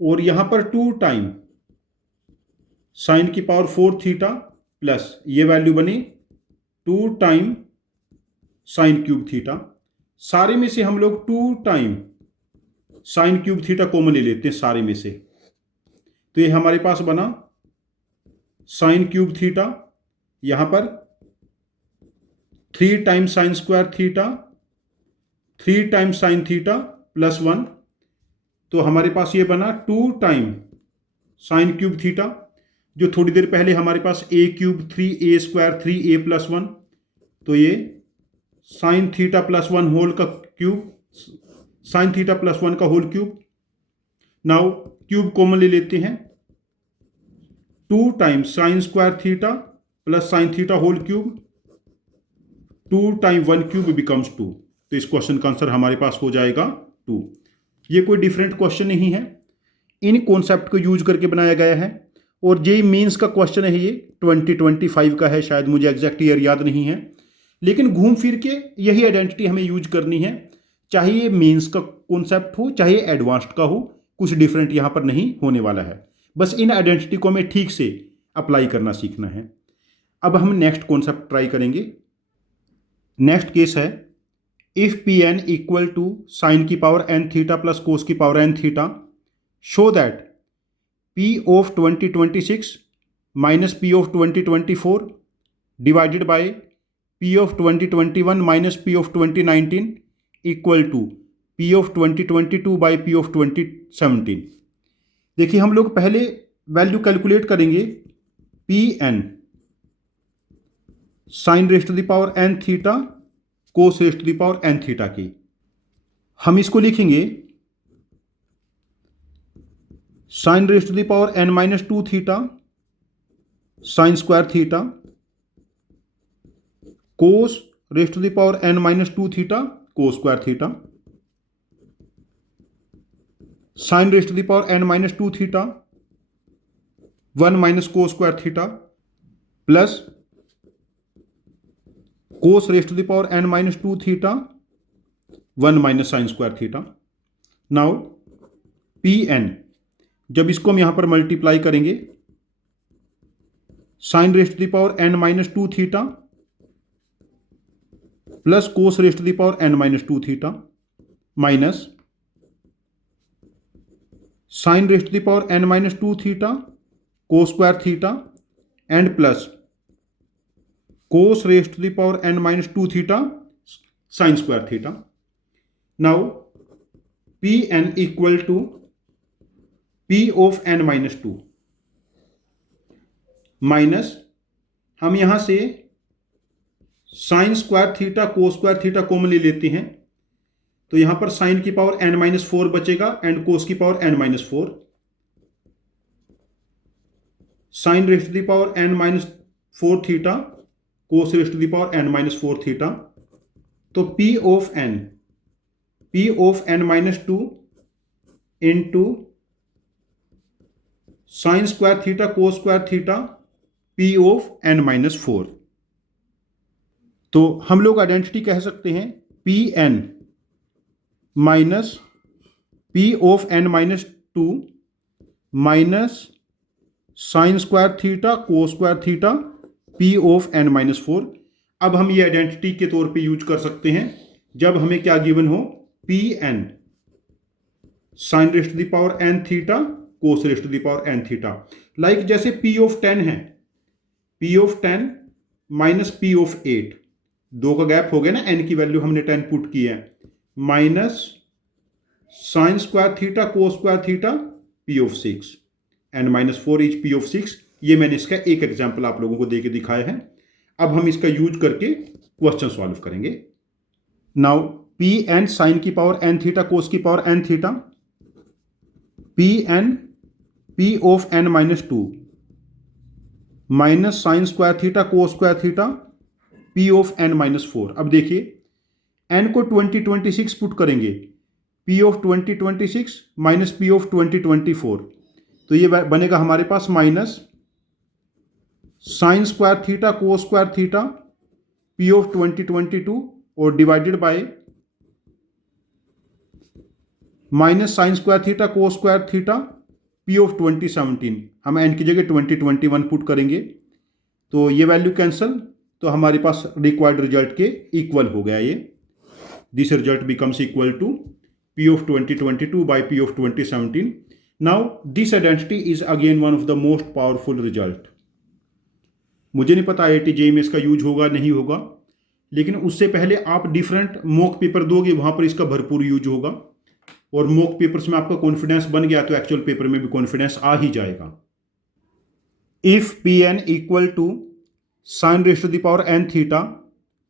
और यहां पर 2 टाइम साइन की पावर 4 थीटा प्लस ये वैल्यू बनी 2 टाइम साइन क्यूब थीटा। सारे में से हम लोग 2 time sign cube theta common ले लेते हैं सारे में से, तो ये हमारे पास बना साइन क्यूब थीटा, यहां पर 3 time sine square theta 3 time sine theta plus 1, तो हमारे पास ये बना 2 टाइम साइन क्यूब थीटा, जो थोड़ी देर पहले हमारे पास a cube 3a square 3a plus 1, तो ये साइन थीटा प्लस 1 होल का क्यूब साइन थीटा प्लस 1 का whole cube. Now cube common ले लेते हैं, 2 time sine square theta plus sine theta whole cube 2 time 1 cube becomes 2, तो इस question का आंसर हमारे पास हो जाएगा 2। ये कोई डिफरेंट क्वेश्चन नहीं है, इन कॉन्सेप्ट को यूज करके बनाया गया है और जेईई मेंस का क्वेश्चन है, ये 2025 का है, शायद मुझे एग्जैक्ट ईयर याद नहीं है, लेकिन घूम फिर के यही आइडेंटिटी हमें यूज करनी है, चाहे ये मेंस का कॉन्सेप्ट हो चाहे एडवांस्ड का हो, कुछ डिफरेंट यहाँ पर नहीं होने वाला है। बस इन आइडेंटिटी को हमें ठीक से अप्लाई करना सीखना है। अब हम नेक्स्ट कॉन्सेप्ट ट्राई करेंगे। नेक्स्ट केस है, if P n equal to sine की power n theta plus cos की power n theta, show that P of 2026 minus P of 2024 divided by P of 2021 minus P of 2019 equal to P of 2022 by P of 2017। देखिए हम लोग पहले value calculate करेंगे P n sine rest to the power n theta cos rest to the power n theta की। हम इसको लिखेंगे sine rest to the power n minus 2 theta sine square theta cos rest to the power n minus 2 theta cos square theta, sine rest to the power n minus 2 theta 1 minus cos square theta plus cos rest to the power n minus 2 theta 1 minus sine square theta. Now P n, जब इसको हम यहां पर multiply करेंगे, sine rest to the power n minus 2 theta plus cos rest to the power n minus 2 theta minus sine rest to the power n minus 2 theta cos square theta and plus cos rest to the power n minus 2 theta sine square theta. Now P n equal to P of n minus 2 minus, हम यहां से sine square theta cos square theta common ले लेते हैं, तो यहां पर sign की पावर n माइनस 4 बचेगा एंड कोस की power n minus 4, sine rest to the power n minus 4 theta cos rest to the power n minus 4 theta, तो P of n minus 2 into sine square theta cos square theta P of n minus 4। तो हम लोग identity कह सकते हैं P n minus P of n minus 2 minus sine square theta cos square theta P of n minus 4। अब हम ये identity के तौर पे यूज कर सकते हैं जब हमें क्या गिवन हो, P n sine rest to the power n theta cos rest to the power n theta, like जैसे P of 10 है, P of 10 minus P of 8 2 का गैप हो गया ना, एन की वैल्यू हमने 10 पुट की है, minus sine square theta cos square theta P of 6 and minus 4 is P of 6। ये मैंने इसका एक एग्जाम्पल आप लोगों को दे के दिखाया है। अब हम इसका यूज करके क्वेश्चन सॉल्व करेंगे। नाउ पी एन साइन की पावर एन थीटा कोस की power n theta, P n P of n minus 2 minus sine square theta cos square theta P of n minus 4। अब देखिए n को 2026 put करेंगे, P of 2026 minus P of 2024, तो ये बनेगा हमारे पास minus sine square theta cos square theta P of 2022 और divided by minus sine square theta cos square theta P of 2017। हम एन की जगह 2021 पुट करेंगे तो ये वैल्यू कैंसल, तो हमारे पास रिक्वायर्ड रिजल्ट के इक्वल हो गया ये। This result becomes equal to P of 2022 by P of 2017। Now this identity is again one of the most powerful result. मुझे नहीं पता IIT JEE में इसका यूज होगा नहीं होगा, लेकिन उससे पहले आप डिफरेंट मॉक पेपर दोगे, वहां पर इसका भरपूर यूज होगा। और मॉक पेपर्स में आपका कॉन्फिडेंस बन गया तो एक्चुअल पेपर में भी कॉन्फिडेंस आ ही जाएगा। If P n equal to sine rest to the power n theta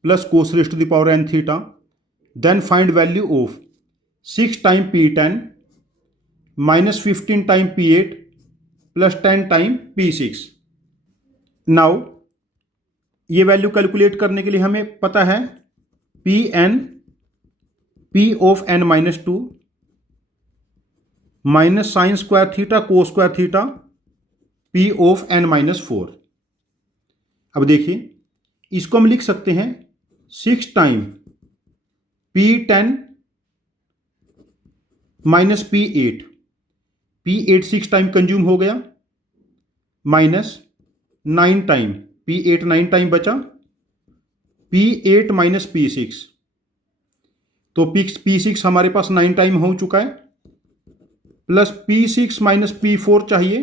plus cos rest to the power n theta, then find value of 6 time P10 minus 15 time P8 plus 10 time P6। Now ये value calculate करने के लिए हमें पता है P n P of n minus 2 minus sine square theta cos square theta P of n minus 4। अब देखिए इसको हम लिख सकते हैं 6 time P10 minus P8, P8 6 time consume हो गया, माइनस 9 टाइम P8 9 टाइम बचा, P8 माइनस P6, तो P6 हमारे पास 9 टाइम हो चुका है, प्लस P6 माइनस P4 चाहिए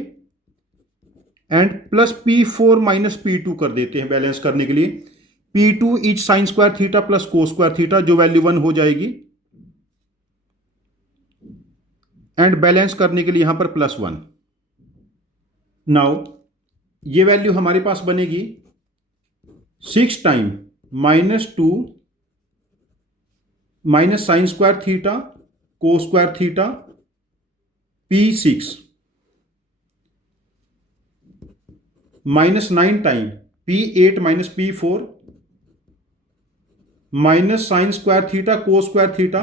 and plus P4 minus P2 कर देते हैं बैलेंस करने के लिए। P2 is sine square theta plus cos square theta, जो वैल्यू 1 हो जाएगी, एंड बैलेंस करने के लिए यहां पर प्लस 1। नाउ ये वैल्यू हमारे पास बनेगी 6 time minus 2 minus sine square theta cos square theta P6 minus 9 time P8 minus P4 minus sine square theta cos square theta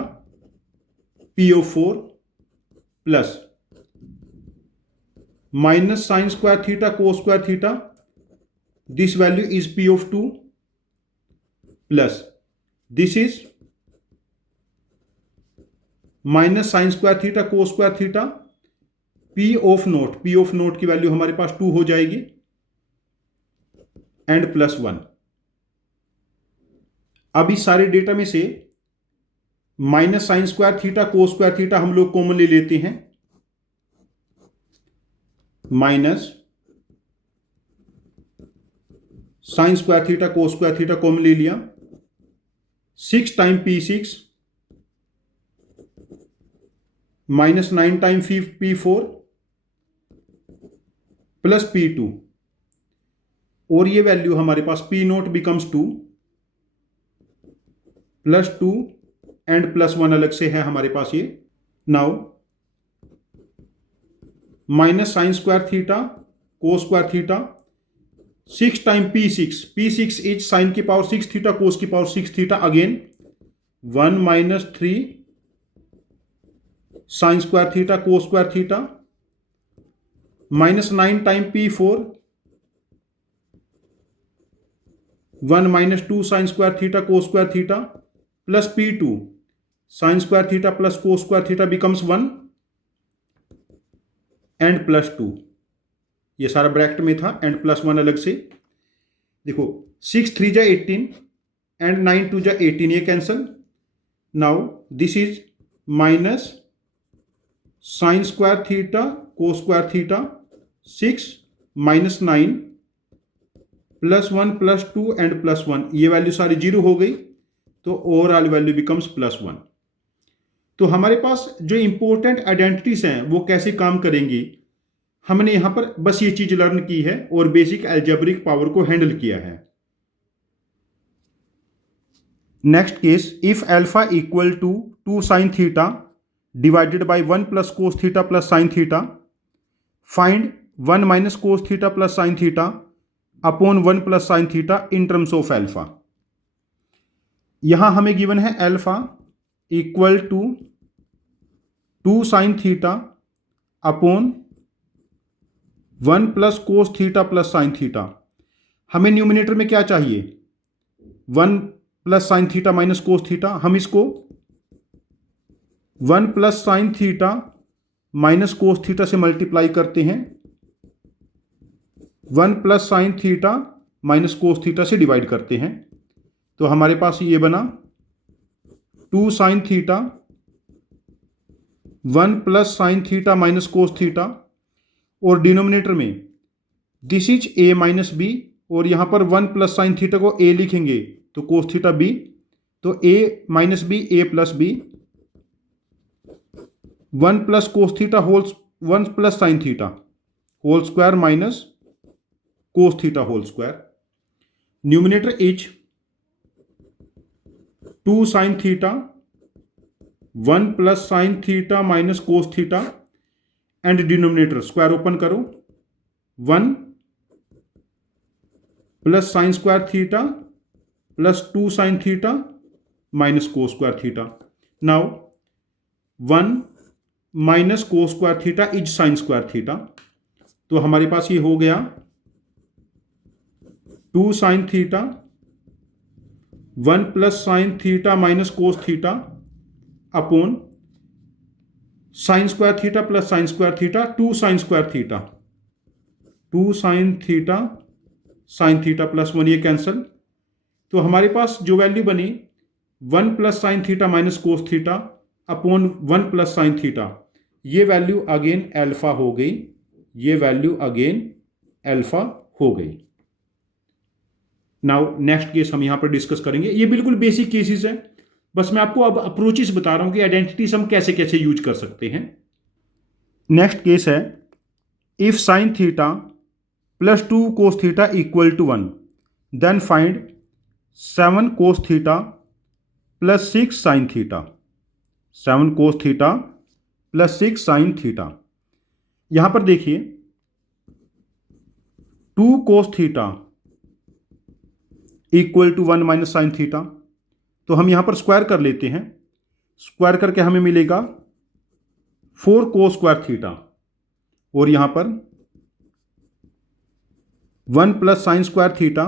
P of 4 plus minus sine square theta cos square theta, this value is P of 2 plus this is minus sine square theta cos square theta P of note, P of note की value हमारे पास 2 हो जाएगी and plus 1। अब इस सारे data में से minus sine square theta cos square theta हम लोग कॉमन ले लेते हैं, minus sine square theta cos square theta common ले लिया, 6 time P6 minus 9 time P4 plus P2, और ये वैल्यू हमारे पास P note becomes 2 plus 2 and plus 1 अलग से है हमारे पास ये। Now minus sine square theta cos square theta 6 time P6 is sine की पावर 6 थीटा कोस की power 6 theta, again 1 minus 3 sine square theta cos square theta minus 9 time P4 1 minus 2 sine square theta cos square theta plus P2 sine square theta plus cos square theta becomes 1 and plus 2, ये सारा bracket में था and plus 1 अलग से। देखो 6 3 जा 18 and 9 2 जा 18, ये cancel. Now this is minus sine square theta cos square theta 6 minus 9 +1 +2 and +1, ये वैल्यू सारी 0 हो गई, तो ओवरऑल वैल्यू बिकम्स +1। तो हमारे पास जो इंपॉर्टेंट आइडेंटिटीज हैं वो कैसे काम करेंगी, हमने यहां पर बस ये चीज लर्न की है और बेसिक अलजेब्रिक पावर को हैंडल किया है। Next case, if alpha equal to 2 sin theta divided by 1 + cos theta + sin theta, find 1 - cos theta + sin theta upon 1 + sin theta in terms of alpha. यहां हमें given है alpha equal to 2 sin theta upon 1 + cos theta + sin theta. हमें numerator में क्या चाहिए, 1 + sin theta - cos theta. हम इसको 1 + sin theta - cos theta से मल्टीप्लाई करते हैं, 1 + sin थीटा - cos थीटा से डिवाइड करते हैं, तो हमारे पास ये बना 2 sin theta 1 + sin theta - cos theta, और डिनोमिनेटर में दिस इज a - b, और यहां पर 1 + sin थीटा को a लिखेंगे तो cos थीटा b, तो a - b a + b, 1 + cos theta 1 + sin theta whole square minus cos theta whole square. Numerator is 2 sin theta 1 + sin theta - cos theta, and denominator square open करो, 1 + sin square theta + 2 sin theta - cos square theta. Now 1 - cos square theta is sin square theta, तो हमारे पास ये हो गया 2 sin theta 1 + sin theta - cos theta upon sin square theta + sin square theta 2 sin square theta, 2 sin theta sin theta +1, ये cancel. तो हमारे पास जो वैल्यू बनी 1 + sin theta - cos theta upon 1 + sin theta, ये वैल्यू अगेन अल्फा हो गई, ये value again alpha हो गई। नाउ नेक्स्ट केस हम यहां पर डिस्कस करेंगे, ये बिल्कुल बेसिक केसेस है, बस मैं आपको अब अप्रोचेस बता रहा हूं कि आइडेंटिटीज हम कैसे कैसे यूज कर सकते हैं। नेक्स्ट केस है, if sin theta + 2 cos theta = 1, then find 7 cos theta + 6 sin theta, 7 cos theta + 6 sin theta. यहां पर देखिए 2 cos थीटा = 1 - sin थीटा, तो हम यहां पर स्क्वायर कर लेते हैं, स्क्वायर करके हमें मिलेगा 4 cos स्क्वायर थीटा, और यहां पर 1 + sin square theta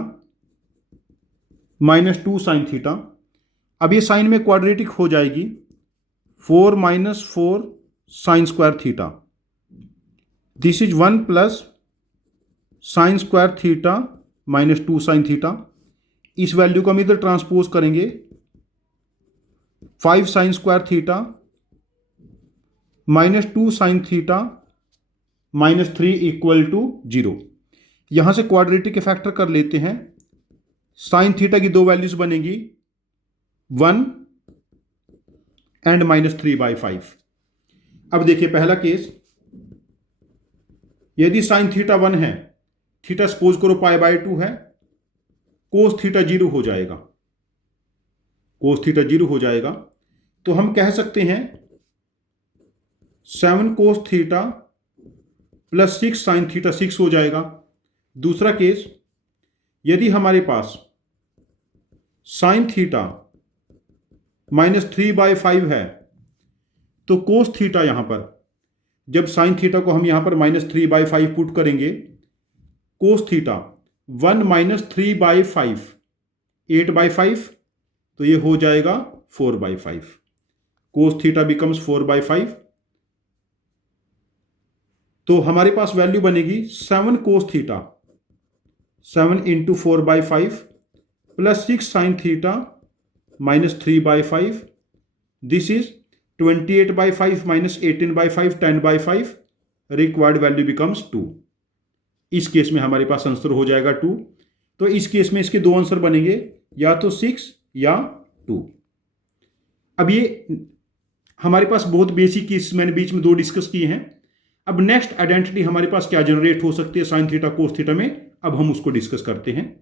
-2 sin theta. अब ये साइन में क्वाड्रेटिक हो जाएगी, 4 - 4 sin square theta, this is 1 + sin square theta -2 sin theta. इस वैल्यू को हम इधर ट्रांसपोज करेंगे, 5 sin square theta -2 sin theta -3 = 0। यहां से क्वाड्रेटिक के फैक्टर कर लेते हैं, साइन थीटा की दो वैल्यूज बनेगी 1 एंड -3/5। अब देखिए पहला केस, यदि साइन थीटा 1 है, थीटा सपोज करो π/2 है, कोस थीटा 0 हो जाएगा, कोस थीटा 0 हो जाएगा, तो हम कह सकते हैं 7 cos थीटा + 6 sin थीटा 6 हो जाएगा। दूसरा केस, यदि हमारे पास साइन थीटा -3/5 है, तो कोस थीटा यहां पर, जब साइन थीटा को हम यहां पर -3/5 पुट करेंगे, कोस थीटा 1 - 3/5 8/5, तो ये हो जाएगा 4/5, कोस थीटा बिकम्स 4/5। तो हमारे पास वैल्यू बनेगी 7 cos theta 7 × 4/5 + 6 sin theta -3/5, this is 28/5 - 18/5 10/5, required value becomes 2। इस केस में हमारे पास आंसर हो जाएगा 2। तो इस केस में इसके दो आंसर बनेंगे, या तो 6 या 2। अब ये हमारे पास बहुत बेसिक केस मैंने बीच में दो डिस्कस किए हैं। अब नेक्स्ट आइडेंटिटी हमारे पास क्या जनरेट हो सकती है साइन थीटा कोस थीटा में, अब हम उसको डिस्कस करते हैं।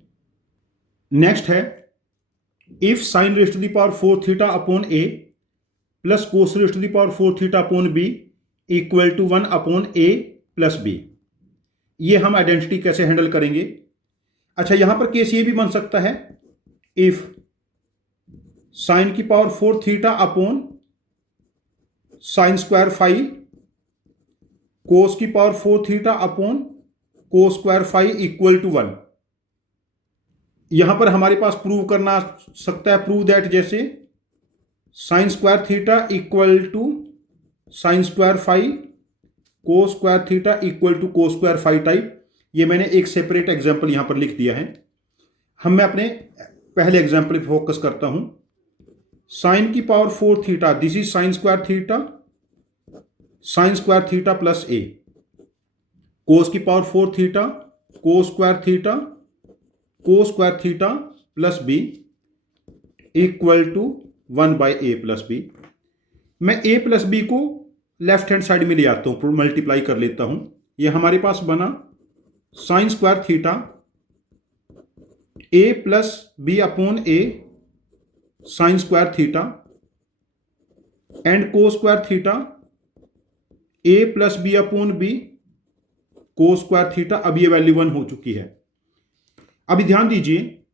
नेक्स्ट है if sine raise to the power 4 theta upon A plus cos raise to the power 4 theta upon B equal to 1 upon A plus B. ये हम आइडेंटिटी कैसे हैंडल करेंगे? अच्छा, यहां पर केस ये भी बन सकता है इफ साइन की power 4 theta upon sine square phi cos की power 4 theta upon cos square phi equal to 1। यहां पर हमारे पास प्रूव करना सकता है, प्रूव दैट जैसे sine square theta equal to sine square phi cos square theta equal to cos square phi type. ये मैंने एक सेपरेट एग्जांपल यहां पर लिख दिया है। मैं अपने पहले एग्जांपल पे फोकस करता हूं। साइन की power 4 theta, this is sine square theta plus a, cos की power 4 theta cos square theta plus b equal to 1 by a plus b. मैं ए प्लस बी को लेफ्ट हैंड साइड में ले आता हूं, मल्टीप्लाई कर लेता हूं। यह हमारे पास बना sine square theta A plus B upon A sine square theta and cos square theta A plus B upon B cos square theta. अब ये वैल्यू 1 हो चुकी है। अभी ध्यान दीजिए,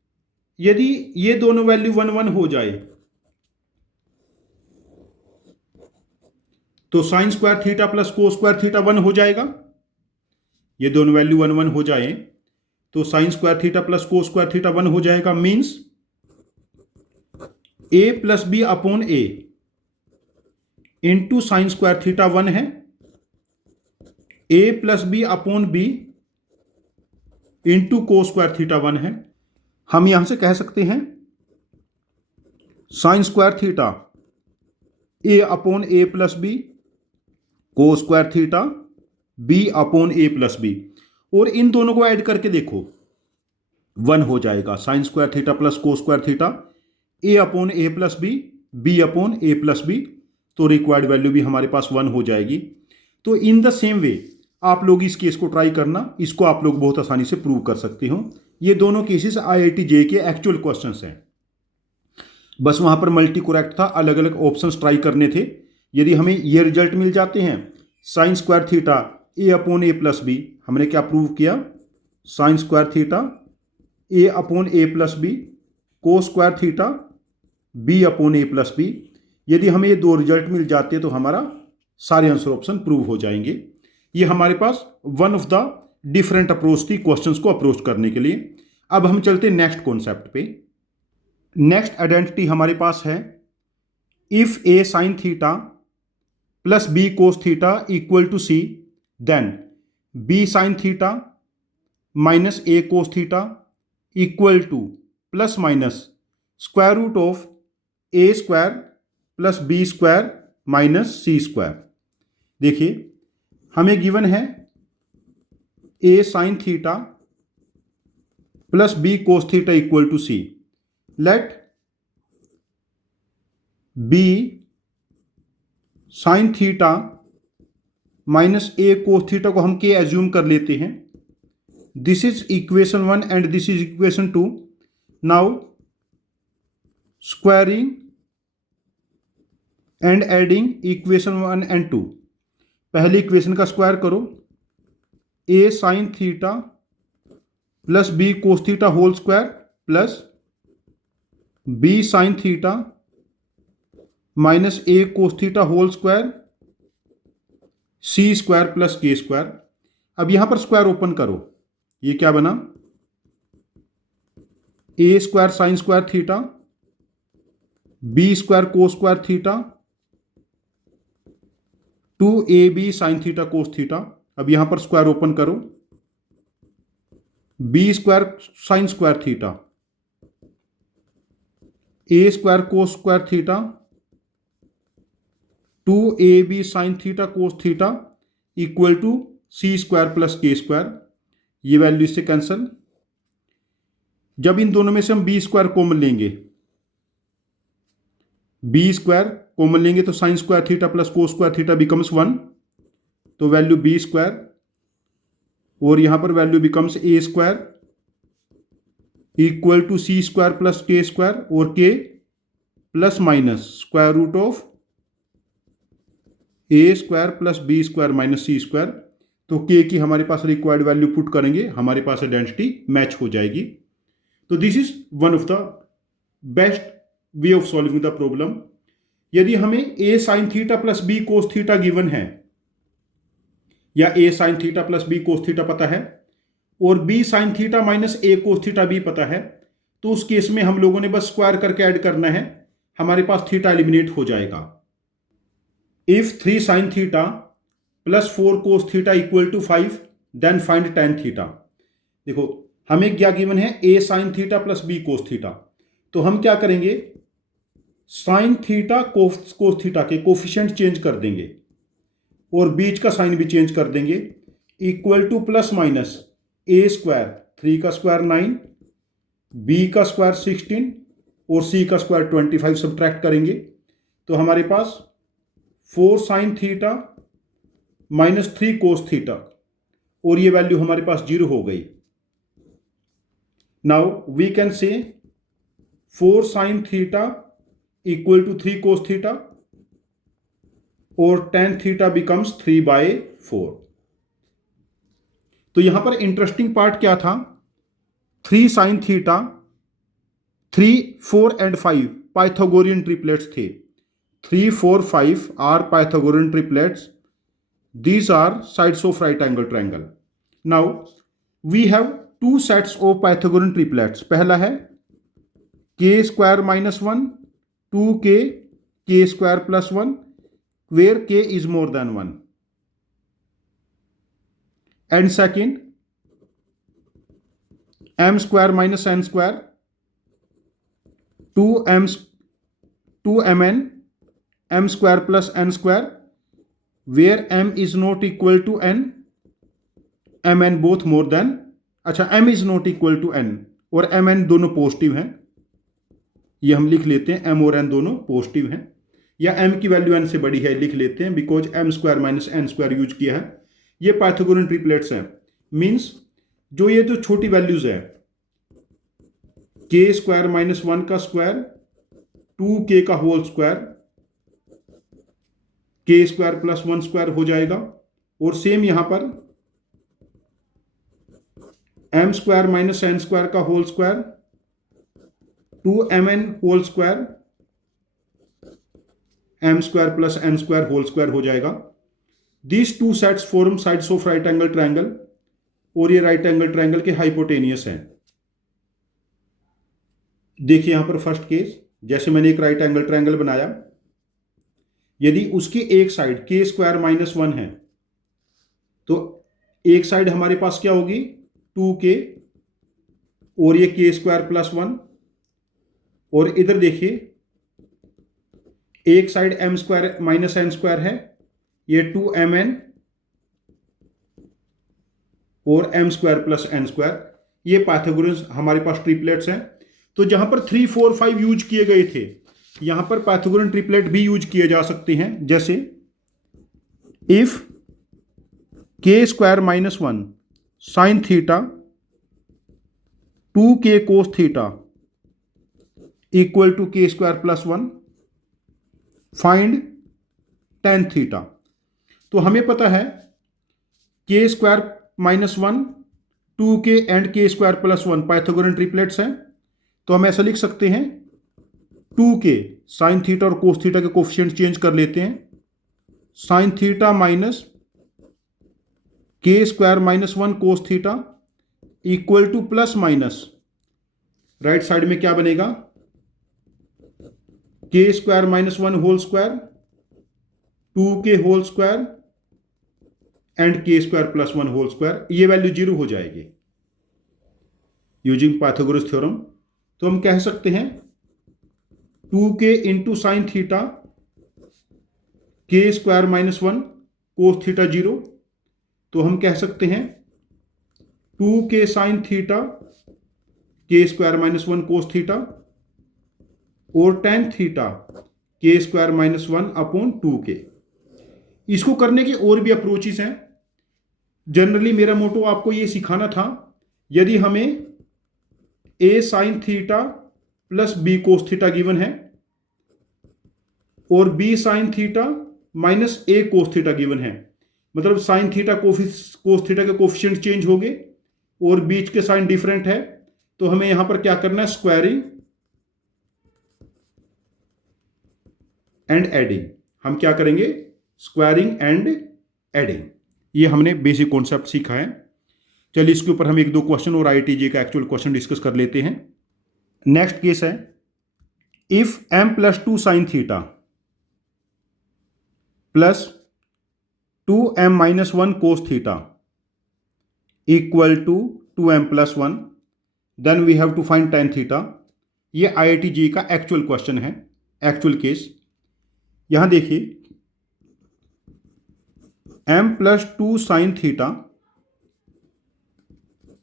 यदि ये दोनों वैल्यू 1 1 हो जाए तो sine square theta plus cos square theta 1 हो जाएगा। ये दोनों वैल्यू 1 1 हो जाए तो sine square theta plus cos square theta 1 हो जाएगा। Means a plus B upon a into sine square theta 1 है, a plus B upon b into cos square theta 1 है। हम यहां से कह सकते हैं sine square theta a upon A plus b cos square theta b upon A plus b, और इन दोनों को ऐड करके देखो 1 हो जाएगा। Sine square theta plus cos square theta a upon A plus b b upon A plus b, तो required value भी हमारे पास 1 हो जाएगी। तो इन द सेम वे आप लोग इस केस को ट्राई करना, इसको आप लोग बहुत आसानी से प्रूव कर सकते हो। ये दोनों केसेस IIT JEE के एक्चुअल क्वेश्चंस हैं, बस वहां पर मल्टी करेक्ट था, अलग अलग ऑप्शंस ट्राई करने थे। यदि हमें ये रिजल्ट मिल जाते हैं sine square theta a upon A plus b, हमने क्या प्रूव किया? Sine square theta a upon A plus b cos square theta b upon A plus b. यदि हमें ये दो रिजल्ट मिल जाते तो हमारा सारे आंसर ऑप्शन प्रूव हो जाएंगे। ये हमारे पास one of the different approach थी क्वेश्चंस को अप्रोच करने के लिए। अब हम चलते हैं नेक्स्ट कॉन्सेप्ट पे। नेक्स्ट आइडेंटिटी हमारे पास है if a sine theta plus b cos theta equal to c, then b sine theta minus a cos theta equal to plus minus square root of A square plus B square minus C square. देखिए, हमें given है a sine theta plus b cos theta equal to c. Let b sine theta minus a cos theta को हम k assume कर लेते हैं। This is equation 1 and this is equation 2। Now squaring and adding equation 1 and 2। पहले equation का square करो, a sine theta plus b cos theta whole square plus b sine theta minus a cos theta whole square c square plus के square. अब यहां पर square open करो, ये क्या बना? A square sine square theta b square cos square theta 2ab sine theta cos theta. अब यहां पर स्क्वायर ओपन करो, b square sine square theta a square cos square theta 2ab sine theta cos theta equal to C square plus के square. ये value इससे cancel. जब इन दोनों में से हम बी स्क्वायर कॉमन लेंगे, बी स्क्वायर कॉमन लेंगे तो sine square theta plus cos square theta becomes 1, तो वैल्यू बी स्क्वायर, और यहां पर value becomes A square equal to C square plus के स्क्वायर, और K plus minus square root of A square plus B square minus C square. तो K की हमारे पास रिक्वायर्ड वैल्यू पुट करेंगे, हमारे पास आइडेंटिटी मैच हो जाएगी। तो this is one of the best way of solving the problem. यदि हमें a sine theta plus b cos theta given है, या a sine theta plus b cos theta पता है, और b sine theta minus a cos theta भी पता है, तो उस केस में हम लोगों ने बस स्क्वायर करके ऐड करना है, हमारे पास थीटा एलिमिनेट हो जाएगा। If 3 sine theta plus 4 cos theta equal to 5 then find tan theta. देखो हमें क्या गिवन है, a sine theta plus b cos theta, तो हम क्या करेंगे, साइन थीटा कोस थीटा के कोफिशिएंट चेंज कर देंगे और बीच का साइन भी चेंज कर देंगे, equal to plus minus A square 3 का स्क्वायर 9, बी का स्क्वायर 16 और सी का स्क्वायर 25 सब्ट्रैक्ट करेंगे, तो हमारे पास 4 sine theta minus 3 cos theta, और ये वैल्यू हमारे पास 0 हो गई। Now we can say 4 sine theta equal to 3 cos theta, और tan थीटा बिकम्स 3/4। तो यहां पर इंटरेस्टिंग पार्ट क्या था, 3 sine theta, 3, 4 and 5 Pythagorean triplets थे। 3, 4, 5 are Pythagorean triplets, these are sides of right angle triangle. Now we have two sets of Pythagorean triplets. पहला है k square minus 1, 2k, k square plus 1, where k is more than 1. And second, m square minus n square, 2mn, m square plus n square, where m is not equal to n, mn both more than, अच्छा m is not equal to n और mn दोनों positive हैं, ये हम लिख लेते हैं, m और n दोनों पॉजिटिव हैं, या m की वैल्यू n से बड़ी है लिख लेते हैं, because m square minus n square use किया है। ये पाइथागोरियन ट्रिपलेट्स हैं, मीन्स जो ये जो छोटी वैल्यूज है, k स्क्वायर माइनस 1 का स्क्वायर, 2k का whole square, k square plus 1 square हो जाएगा, और सेम यहां पर m square minus n square का whole square, 2mn whole square, m square plus n square whole square हो जाएगा। These two sets form sides of right angle triangle, और ये राइट एंगल ट्रायंगल के हाइपोटेनियस हैं। देखिए यहां पर फर्स्ट केस, जैसे मैंने एक राइट एंगल ट्रायंगल बनाया, यदि उसकी एक साइड के स्क्वायर माइनस 1 है, तो एक साइड हमारे पास क्या होगी 2k, और ये के स्क्वायर प्लस 1, और इधर देखिए एक side m square minus n square है, ये 2mn और m square plus n square, ये पाइथागोरस हमारे पास ट्रिपलेट्स हैं। तो जहां पर 3, 4, 5 यूज किए गए थे, यहां पर पाइथागोरियन ट्रिपलेट भी यूज किए जा सकते हैं, जैसे if k square minus 1 sine theta 2k cos theta equal to k square plus 1, find tan theta. तो हमें पता है k square minus 1, 2k and के स्क्वायर प्लस 1 पाइथागोरियन ट्रिपलेट्स हैं, तो हम ऐसा लिख सकते हैं 2k साइन थीटा और कोस थीटा के कोफिशिएंट चेंज कर लेते हैं, sine theta minus K square minus 1 cos theta equal to plus minus, right side में क्या बनेगा, K square minus 1 whole square, 2k whole square and के स्क्वायर प्लस 1 होल स्क्वायर, ये value 0 हो जाएगी यूजिंग पाइथागोरस थ्योरम। तो हम कह सकते हैं 2k इंटू साइन थीटा के स्क्वायर माइनस 1 कोस थीटा 0, तो हम कह सकते हैं 2k साइन थीटा के square minus one cos theta और टेन थीटा के square minus one upon two के। इसको करने के और भी अप्रोचेस हैं। जनरली मेरा मोटो आपको ये सिखाना था, यदि हमें a sine theta plus b cos theta given है और b sine theta minus a cos theta given है, मतलब साइन थीटा कोस थीटा के कोफिशिएंट चेंज हो गए और बीच के साइन डिफरेंट है, तो हमें यहां पर क्या करना है, स्क्वायरिंग एंड एडिंग। हम क्या करेंगे, स्क्वायरिंग एंड एडिंग। ये हमने बेसिक कॉन्सेप्ट सीखा है। चलिए इसके ऊपर हम एक दो क्वेश्चन और आईआईटीजे का एक्चुअल क्वेश्चन डिस्कस कर लेते हैं। नेक्स्ट केस है, if m plus two sine theta plus 2m minus one cos theta equal to 2m plus one, then we have to find tan theta. ये आईआईटीजे का actual question है, actual case. यहां देखिए, m plus two sine theta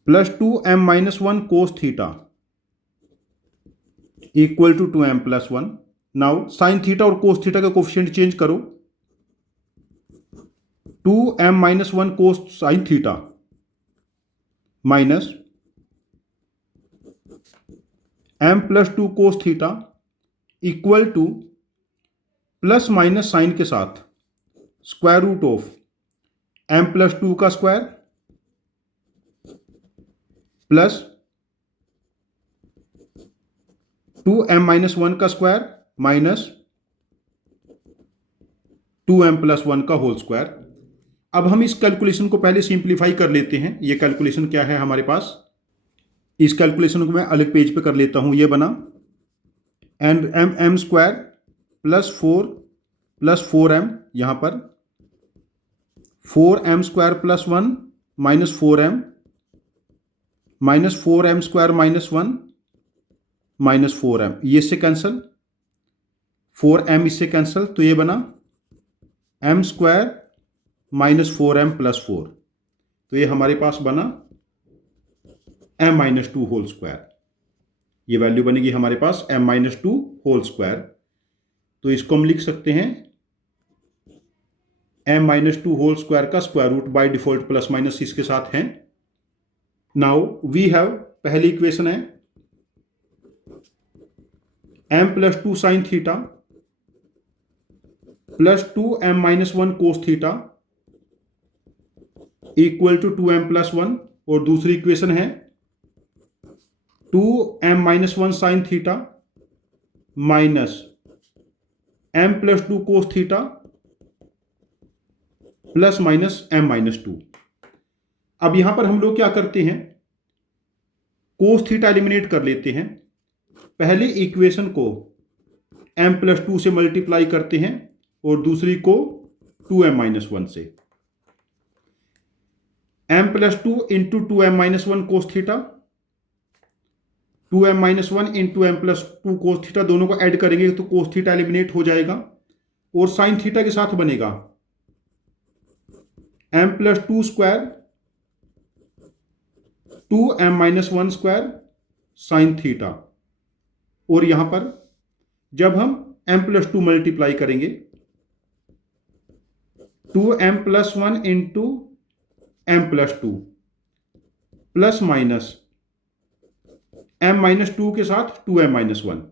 plus 2m minus one cos theta equal to 2m plus one. Now sine theta और cos theta का coefficient change करो, 2m minus one cos sine theta minus m plus two cos theta equal to plus minus sign के साथ square root of m plus two का square plus 2m minus one का square minus 2m plus one का whole square. अब हम इस calculation को पहले सिंप्लीफाई कर लेते हैं। ये कैलकुलेशन क्या है हमारे पास, इस कैलकुलेशन को मैं अलग पेज पे कर लेता हूं। ये बना and m square plus four m, यहां पर 4m square plus one minus 4m minus 4m square minus one minus 4m, ये इससे कैंसल, 4m इससे कैंसल, तो ये बना m square minus 4m plus 4। तो ये हमारे पास बना m minus two whole square. ये वैल्यू बनेगी हमारे पास m minus two whole square. तो इसको हम लिख सकते हैं m minus two whole square का square root by default plus minus इसके साथ है। नाउ वी हैव, पहली इक्वेशन है m plus two sine theta plus 2m minus one cos theta equal to 2m plus one, और दूसरी equation है 2m minus one sine theta minus m plus two cos theta plus minus m minus to. अब यहां पर हम लोग क्या करते हैं, कोस थीटा एलिमिनेट कर लेते हैं। पहले इक्वेशन को m प्लस टू से मल्टीप्लाई करते हैं और दूसरी को 2m माइनस वन से। m plus two into 2m minus one cos theta, 2m minus one into m plus two cos theta, दोनों को ऐड करेंगे तो कोस थीटा एलिमिनेट हो जाएगा और साइन थीटा के साथ बनेगा m plus to square 2m minus one square sine theta, और यहां पर जब हम m प्लस टू मल्टीप्लाई करेंगे 2m plus one into m plus to plus minus m minus to के साथ 2m माइनस वन,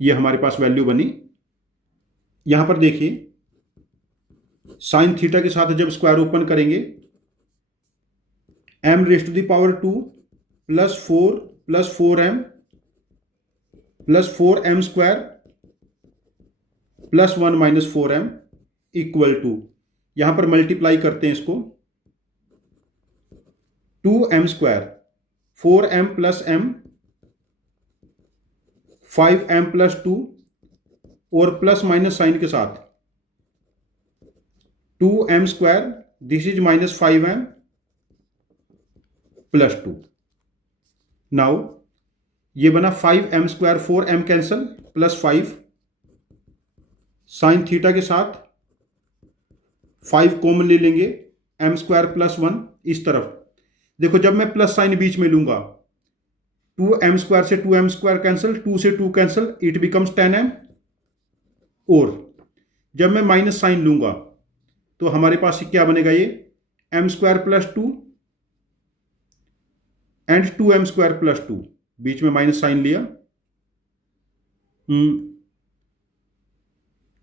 ये हमारे पास वैल्यू बनी। यहां पर देखिए, साइन थीटा के साथ जब स्क्वायर ओपन करेंगे m raise to the power 2 plus 4m plus 4m square plus 1 minus 4m equal to, यहां पर मल्टीप्लाई करते हैं इसको, 2m square 4m plus m 5m plus 2 और प्लस माइनस साइन के साथ 2m square, this is minus 5m plus 2। Now ये बना 5m square, 4m cancel plus 5, sine theta के साथ 5 कॉमन ले लेंगे, m स्क्वायर प्लस 1 इस तरफ, देखो जब मैं प्लस साइन बीच में लूंगा, 2m² से 2m² कैंसिल, 2 से 2 कैंसिल, इट बिकम्स 10m। और जब मैं माइनस साइन लूंगा तो हमारे पास क्या बनेगा, ये m² plus 2 and 2m² plus 2, बीच में माइनस साइन लिया।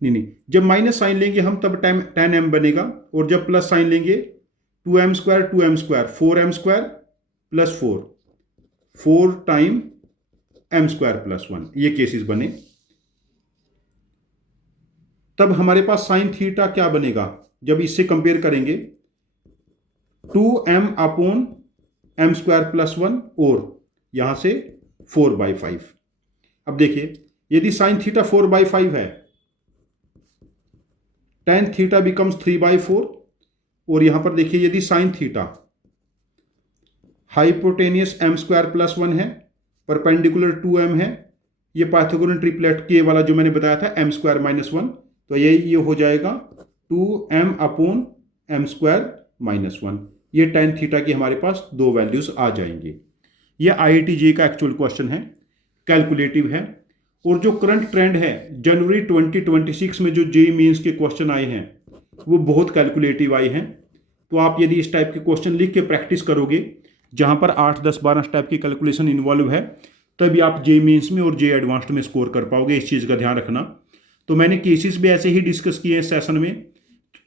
नहीं, जब माइनस साइन लेंगे हम तब 10m बनेगा, और जब प्लस साइन लेंगे 2m² 2m², 4m² plus 4, 4 time m² plus 1, ये केसेस बने। तब हमारे पास साइन थीटा क्या बनेगा, जब इससे कंपेयर करेंगे 2m अपॉन m² प्लस 1 और यहां से 4/5। अब देखिए यदि साइन थीटा 4/5 है, tan थीटा बिकम्स 3/4। और यहां पर देखिए यदि sine theta hypotenuse m² plus 1 है, परपेंडिकुलर 2m है, ये पाइथागोरन ट्रिपलेट के वाला जो मैंने बताया था m² माइनस 1, तो ये हो जाएगा 2m अपॉन m² माइनस 1। ये tan थीटा की हमारे पास दो वैल्यूज आ जाएंगे। ये IIT JEE का एक्चुअल क्वेश्चन है, कैलकुलेटिव है। और जो करंट ट्रेंड है, जनवरी 2026 में जो JEE मेंस के क्वेश्चन आए हैं वो बहुत कैलकुलेटिव आए हैं। तो आप यदि इस टाइप के क्वेश्चन लिख के प्रैक्टिस करोगे जहां पर 8, 10, 12 टाइप की कैलकुलेशन इन्वॉल्व है, तभी आप JEE मेंस में और JEE एडवांस्ड में स्कोर कर पाओगे। इस चीज़ का ध्यान रखना। तो मैंने केसेस भी ऐसे ही डिस्कस किए हैं सेशन में,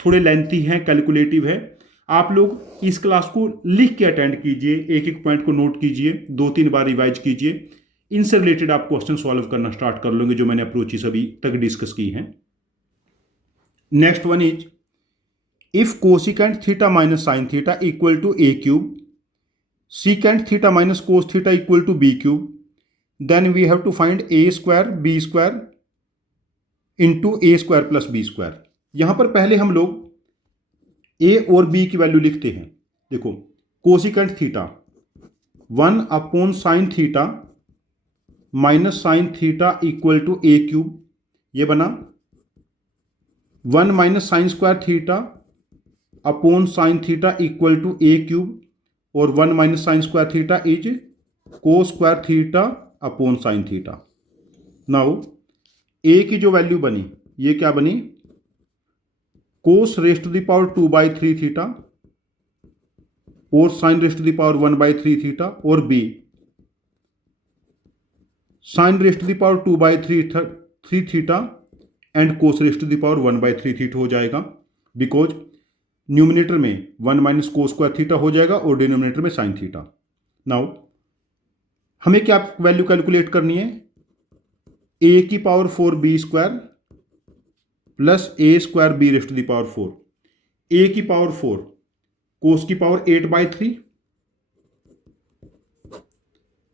थोड़े लेंथी हैं, कैलकुलेटिव है। आप लोग इस क्लास को लिख के अटेंड कीजिए, एक एक पॉइंट को नोट कीजिए, 2-3 बार रिवाइज कीजिए। इनसे रिलेटेड आप क्वेश्चन सॉल्व करना स्टार्ट कर लोगे जो मैंने अप्रोचेस अभी तक डिस्कस की हैं। Next one is if cosecant theta minus sine theta equal to a³, secant theta minus cos theta equal to b³, then we have to find a² b² into a² plus b²। यहां पर पहले हम लोग a और b की value लिखते हैं। देखो cosecant theta 1 upon sine theta minus sine theta equal to a³, ये बना 1 minus sine square theta upon sine theta equal to a³, और 1 minus sine square theta is cos square theta upon sine theta. Now a की जो value बनी, ये क्या बनी, cos rest to the power 2/3 theta और sine rest to the power 1/3 theta, और b sine rest to the power 2/3 theta and cos rest to the power 1/3 theta हो जाएगा, बिकॉज न्यूमिनेटर में 1 माइनस कोस स्क्वायर थीटा हो जाएगा और denominator में sign theta. Now हमें क्या वैल्यू कैलकुलेट करनी है, a की power 4b² plus a² b raised to the power 4, a की पावर 4, कोस की पावर 8/3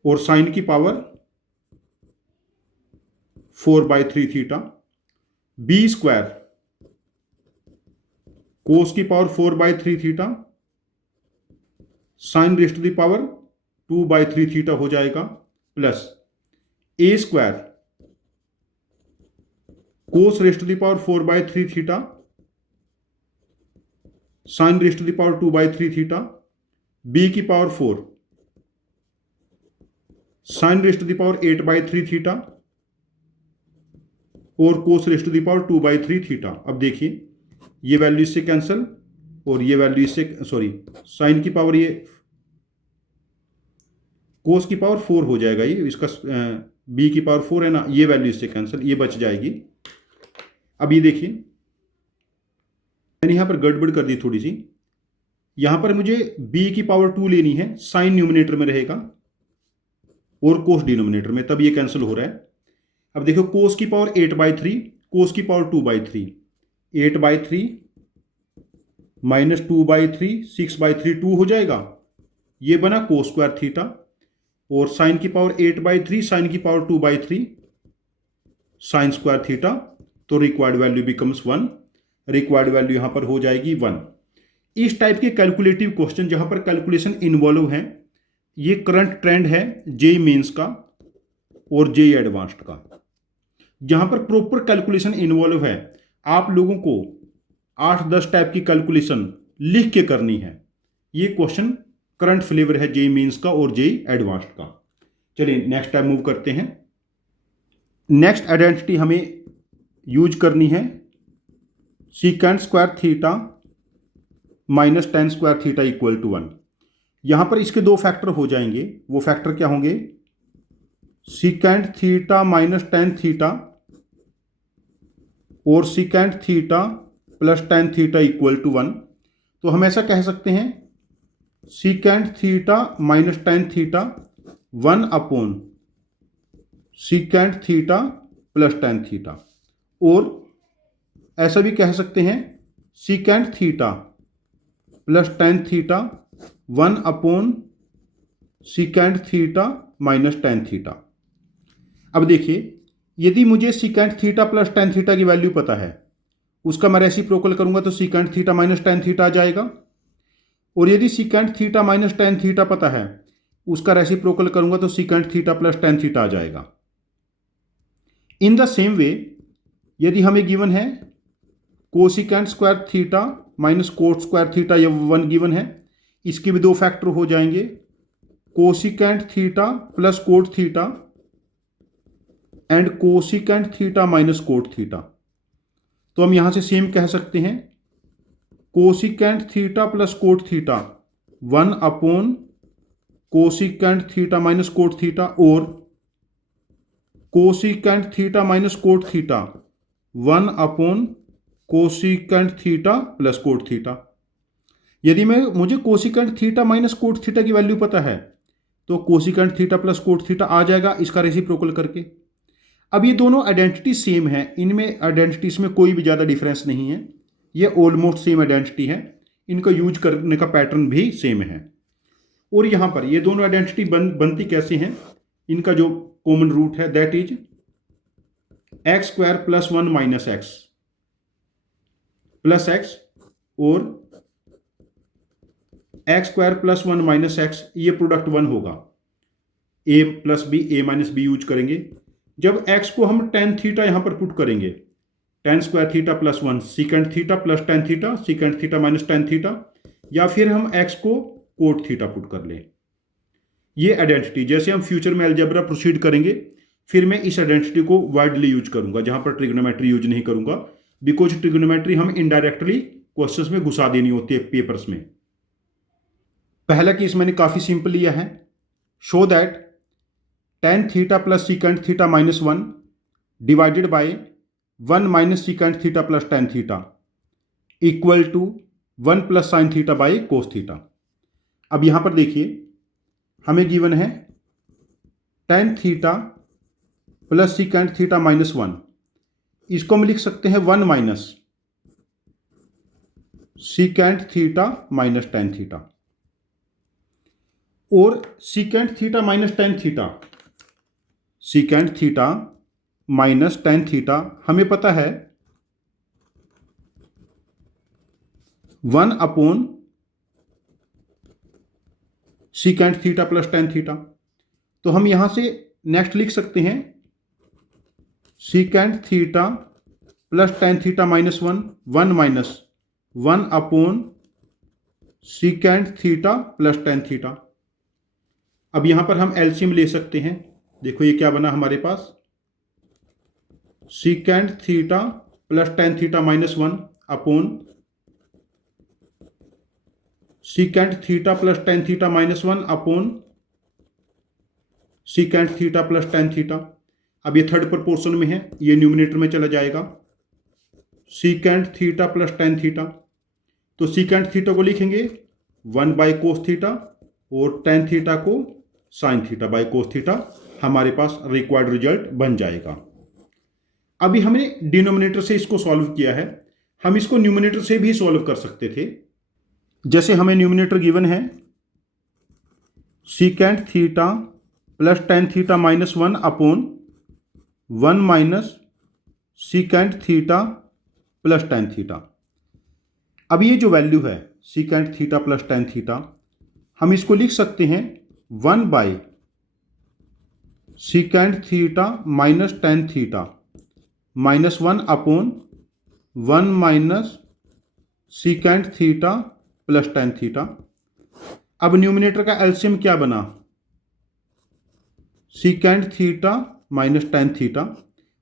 और साइन की पावर 4/3 थीटा, b² कोस की power 4/3 theta, sine rest to the power 2/3 theta हो जाएगा, plus a² cos rest to the power 4/3 theta, sine rest to the power 2/3 theta, b की power 4, sine rest to the power 8/3 theta और cos rest to the power 2/3 theta. अब देखिए ये value इससे cancel और ये वैल्यू इससे, sorry sine की पावर, ये कोस की पावर 4 हो जाएगा, ये इसका b की पावर 4 है ना, ये वैल्यू इससे कैंसिल, ये बच जाएगी। अब ये देखिए मैंने यहां पर गड़बड़ कर दी थोड़ी सी, यहां पर मुझे b की पावर 2 लेनी है, साइन न्यूमिनेटर में रहेगा और कोस डिनोमिनेटर में, तब ये कैंसिल हो रहा है। अब देखो कोस की पावर 8/3, कोस की पावर 2/3, 8/3 माइनस 2/3, 6/3, 2 हो जाएगा, ये बना कोस स्क्वायर थीटा, और साइन की पावर 8/3, साइन की पावर 2/3, साइन स्क्वायर थीटा, तो required value becomes 1, required value यहां पर हो जाएगी 1। इस टाइप के कैलकुलेटिव क्वेश्चन जहां पर कैलकुलेशन इन्वॉल्व है, ये करंट ट्रेंड है JEE मेंस का और JEE एडवांस्ड का, जहां पर प्रॉपर कैलकुलेशन इन्वॉल्व है। आप लोगों को 8-10 टाइप की कैलकुलेशन लिख के करनी है। ये क्वेश्चन करंट फ्लेवर है जेई मेंस का और जेई एडवांस्ड का। चलिए नेक्स्ट टाइम मूव करते हैं। नेक्स्ट आइडेंटिटी हमें यूज करनी है secant square theta minus tan square theta equal to 1। यहां पर इसके दो फैक्टर हो जाएंगे। वो फैक्टर क्या होंगे? Secant theta minus tan theta और secant theta plus tan theta equal to 1। तो हम ऐसा कह सकते हैं secant theta minus tan theta 1 upon secant theta plus tan theta, और ऐसा भी कह सकते हैं secant theta plus tan theta 1 upon secant theta minus tan theta. अब देखिए, यदि मुझे secant theta plus tan theta की वैल्यू पता है, उसका मैं रेसिप्रोकल करूंगा तो secant theta minus tan theta आ जाएगा। और यदि secant theta minus tan theta पता है, उसका रेसिप्रोकल करूंगा तो secant theta plus tan theta आ जाएगा। इन द सेम वे, यदि हमें गिवन है cosecant square theta minus cot square theta, ये 1 गिवन है, इसके भी दो फैक्टर हो जाएंगे cosecant theta plus cot theta and cosecant theta minus cot theta. तो हम यहां से सेम कह सकते हैं cosecant theta plus cot theta 1 upon cosecant theta minus cot theta और cosecant theta minus cot theta 1 upon cosecant theta plus cot theta. यदि मुझे cosecant theta minus cot theta की वैल्यू पता है तो cosecant theta plus cot theta आ जाएगा इसका रेसिप्रोकल करके। अब ये दोनों आइडेंटिटी सेम है, इनमें आइडेंटिटीज में कोई भी ज़्यादा डिफरेंस नहीं है, ये ऑलमोस्ट सेम आइडेंटिटी है, इनका यूज करने का पैटर्न भी सेम है। और यहाँ पर ये दोनों आइडेंटिटी बनती कैसे हैं? इनका जो कॉमन रूट है that is x square plus 1 minus x plus x और x square plus 1 minus x, ये प्रोडक्ट 1 होगा। A plus b, a minus b use करेंगे। जब एक्स को हम टेन थीटा यहां पर पुट करेंगे, ten square theta plus 1 secant theta plus tan theta secant theta minus tan theta, या फिर हम एक्स को कोट थीटा पुट कर लें। ये आइडेंटिटी जैसे हम फ्यूचर में अलजेब्रा प्रोसीड करेंगे, फिर मैं इस आइडेंटिटी को वाइडली यूज करूंगा जहां पर ट्रिग्नोमेट्री यूज नहीं करूंगा, बिकॉज ट्रिग्नोमेट्री हम इनडायरेक्टली क्वेश्चंस में घुसा देनी होती है पेपर्स में। पहला केस मैंने काफी सिंपल लिया है, show that tan theta plus secant theta minus 1 divided by 1 minus secant theta plus tan theta equal to 1 plus sine theta by cos theta. अब यहां पर देखिए, हमें गिवन है tan theta plus secant theta minus 1, इसको हम लिख सकते हैं 1 minus secant theta minus tan theta, और secant theta minus tan theta, secant theta minus tan theta हमें पता है 1 upon secant theta plus tan theta. तो हम यहां से नेक्स्ट लिख सकते हैं secant theta plus tan theta minus 1, 1 minus 1 upon secant theta plus tan theta. अब यहां पर हम एलसीएम ले सकते हैं। देखो ये क्या बना हमारे पास, secant theta plus tan theta minus 1 upon secant theta plus tan theta minus 1 upon secant theta plus tan theta. अब ये थर्ड प्रोपोर्शन में है, ये न्यूमिनेटर में चला जाएगा secant theta plus tan theta. तो सीकेंट थीटा को लिखेंगे 1 बाय कोस थीटा और टेन थीटा को sign theta by cos theta, हमारे पास रिक्वायर्ड रिजल्ट बन जाएगा। अभी हमने डिनोमिनेटर से इसको सॉल्व किया है, हम इसको न्यूमिनेटर से भी सॉल्व कर सकते थे। जैसे हमें न्यूमिनेटर गिवन है secant theta plus tan theta minus 1 upon 1 minus secant theta plus tan theta. अब ये जो वैल्यू है secant theta plus tan theta, हम इसको लिख सकते हैं 1 by secant theta minus tan theta minus 1 upon 1 minus secant theta plus tan theta. अब न्यूमिनेटर का एलसीएम क्या बना, secant theta minus tan theta,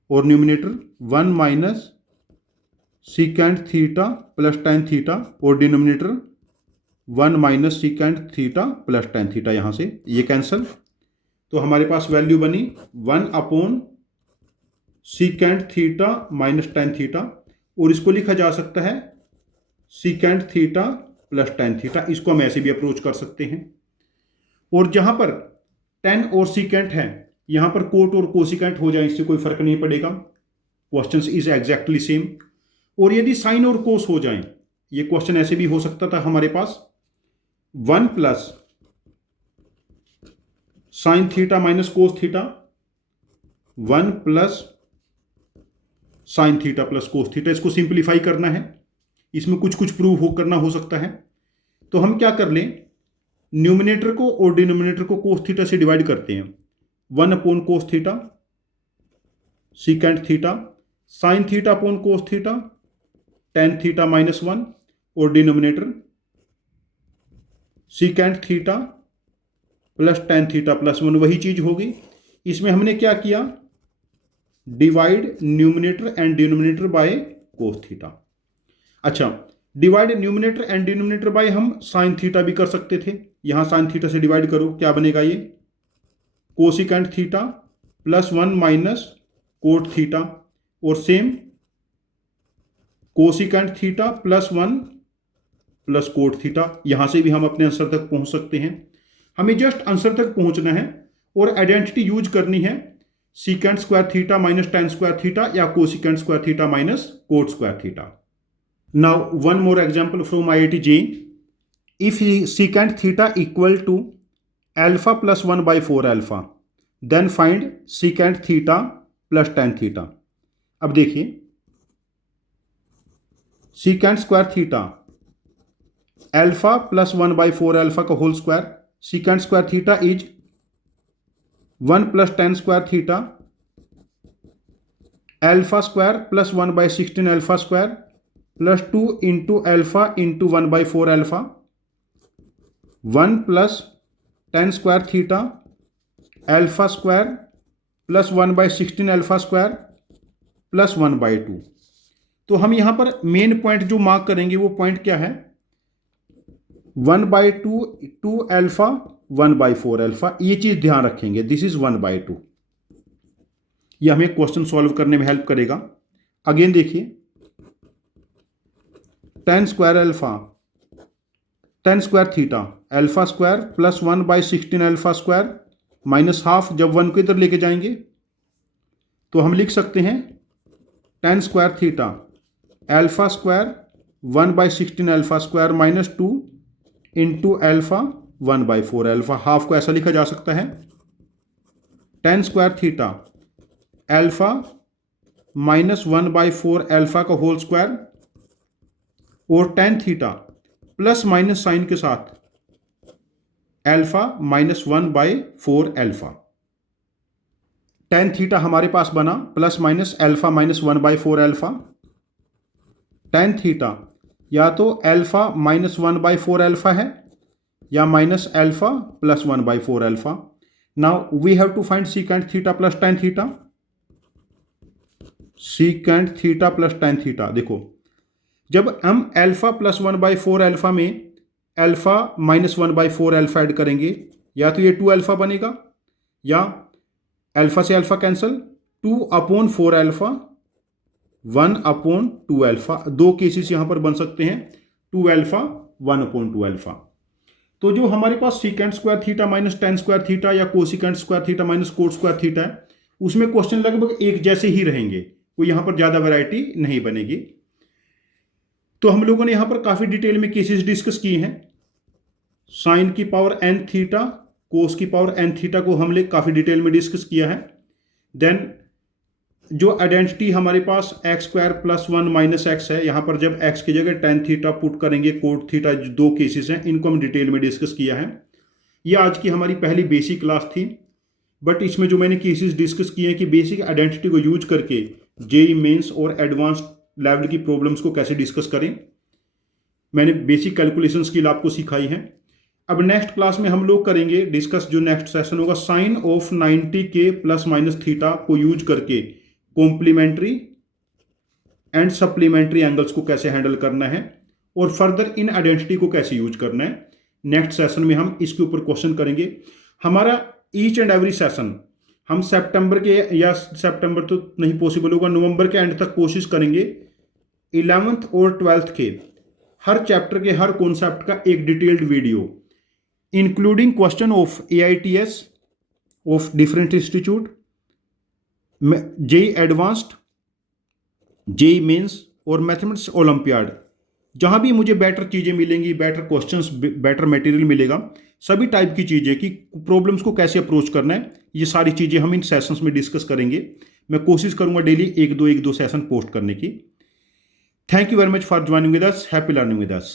और numerator 1 minus secant theta plus tan theta, और denominator 1 minus secant theta plus tan theta. यहाँ से ये cancel, तो हमारे पास वैल्यू बनी 1 upon सीकेंड theta minus tan theta, और इसको लिखा जा सकता है secant theta plus tan theta. इसको हम ऐसे भी अप्रोच कर सकते हैं। और जहां पर टेन और सीकेंट है, यहां पर कोट और कोसिकेंट हो जाए, इससे कोई फर्क नहीं पड़ेगा, क्वेश्चन इज एग्जैक्टली सेम। और यदि साइन और कोस हो जाए, ये क्वेश्चन ऐसे भी हो सकता था हमारे पास 1 plus sine theta minus cos theta, 1 plus sine theta plus cos theta. इसको सिंप्लीफाई करना है, इसमें कुछ कुछ प्रूव करना हो सकता है। तो हम क्या कर लें, न्यूमिनेटर को और डिनोमिनेटर को कोस थीटा से डिवाइड करते हैं। 1 upon cos theta secant theta, sine theta upon cos theta tan theta minus 1, और denominator secant theta plus tan theta plus 1, वही चीज होगी। इसमें हमने क्या किया, divide numerator and denominator by cos theta. अच्छा, divide numerator and denominator by हम साइन थीटा भी कर सकते थे। यहां साइन थीटा से डिवाइड करो, क्या बनेगा, ये cosecant theta plus 1 minus cot theta, और same cosecant theta plus 1 plus cot theta. यहां से भी हम अपने आंसर तक पहुंच सकते हैं। हमें जस्ट आंसर तक पहुंचना है और आइडेंटिटी यूज करनी है, secant square theta minus tan square theta या cosecant square theta minus cot square theta. Now one more example from IIT JEE. If secant theta equal to alpha plus 1 by 4 alpha, then find secant theta plus tan theta. अब देखिए, secant square theta alpha plus 1 by 4 alpha का whole स्क्वायर, secant square theta is 1 plus tan square theta alpha square plus 1 by 16 alpha square plus 2 into alpha into 1 by 4 alpha, 1 plus ten square theta alpha square plus 1 by 16 alpha square plus 1 by 2। तो हम यहां पर main point जो mark करेंगे वो point क्या है, 1 by 2 alpha 1 by 4 alpha, ये चीज ध्यान रखेंगे। This is 1 by 2। ये हमें क्वेश्चन सॉल्व करने में हेल्प करेगा। अगेन देखिए, ten square alpha ten square theta alpha square plus 1 by 16 alpha square minus half, जब 1 को इधर लेके जाएंगे तो हम लिख सकते हैं tan square theta alpha square 1 by 16 alpha square minus 2 into alpha 1 by 4 alpha. Half को ऐसा लिखा जा सकता है, tan square theta alpha minus 1 by 4 alpha का होल स्क्वायर, और tan theta plus minus sign के साथ alpha minus 1 by 4 alpha. Tan theta हमारे पास बना plus minus alpha minus 1 by 4 alpha. Tan theta या तो एल्फा माइनस 1 बाई 4 एल्फा है या minus alpha plus 1 by 4 alpha. Now we have to find secant theta plus tan theta. Secant theta plus tan theta, देखो जब हम alpha plus 1 by 4 alpha में alpha minus 1 by 4 alpha add करेंगे, या तो ये 2 एल्फा बनेगा या एल्फा से alpha cancel, 2 upon 4 alpha 1 upon 2 alpha. दो केसेस यहां पर बन सकते हैं, 2 एल्फा 1 अपॉन 2 एल्फा। तो जो हमारे पास secant square theta minus tan square theta या cosecant square theta minus cot square theta है, उसमें क्वेश्चन लगभग एक जैसे ही रहेंगे, कोई यहां पर ज्यादा वैरायटी नहीं बनेगी। तो हम लोगों ने यहां पर काफी डिटेल में केसेस डिस्कस किए हैं। साइन की पावर एन थीटा कोस की पावर एन थीटा को हमने काफी डिटेल में डिस्कस किया है। देन जो आइडेंटिटी हमारे पास x square plus 1 minus x है, यहां पर जब एक्स की जगह टेन थीटा पुट करेंगे, कोट थीटा, दो केसेस हैं, इनको हम डिटेल में डिस्कस किया है। ये आज की हमारी पहली बेसिक क्लास थी, बट इसमें जो मैंने केसेस डिस्कस किए हैं कि बेसिक आइडेंटिटी को यूज करके जेईई मेंस और एडवांस्ड लेवल की प्रॉब्लम्स को कैसे डिस्कस करें, मैंने बेसिक कैलकुलेशन स्किल आपको सिखाई है। अब नेक्स्ट क्लास में हम लोग करेंगे डिस्कस, जो नेक्स्ट सेशन होगा, साइन ऑफ 90 के प्लस माइनस थीटा को यूज करके कॉम्प्लीमेंट्री एंड सप्लीमेंट्री एंगल्स को कैसे हैंडल करना है और फर्दर इन आइडेंटिटी को कैसे यूज करना है। नेक्स्ट सेशन में हम इसके ऊपर क्वेश्चन करेंगे। हमारा ईच एंड एवरी सेशन हम सितंबर के, या सितंबर तो नहीं पॉसिबल होगा, नवंबर के एंड तक कोशिश करेंगे 11th और 12th के हर चैप्टर के हर कॉन्सेप्ट का एक detailed video, including question of AITS of different institute, JEE advanced, JEE mains और मैथमेटिक्स ओलंपियाड। जहां भी मुझे बेटर चीज़ें मिलेंगी, बेटर क्वेश्चंस, बेटर मटेरियल मिलेगा, सभी टाइप की चीज़ें कि प्रॉब्लम्स को कैसे अप्रोच करना है, ये सारी चीज़ें हम इन सेशंस में डिस्कस करेंगे। मैं कोशिश करूंगा डेली एक दो सेशन पोस्ट करने की। Thank you very much for joining with us. Happy learning with us.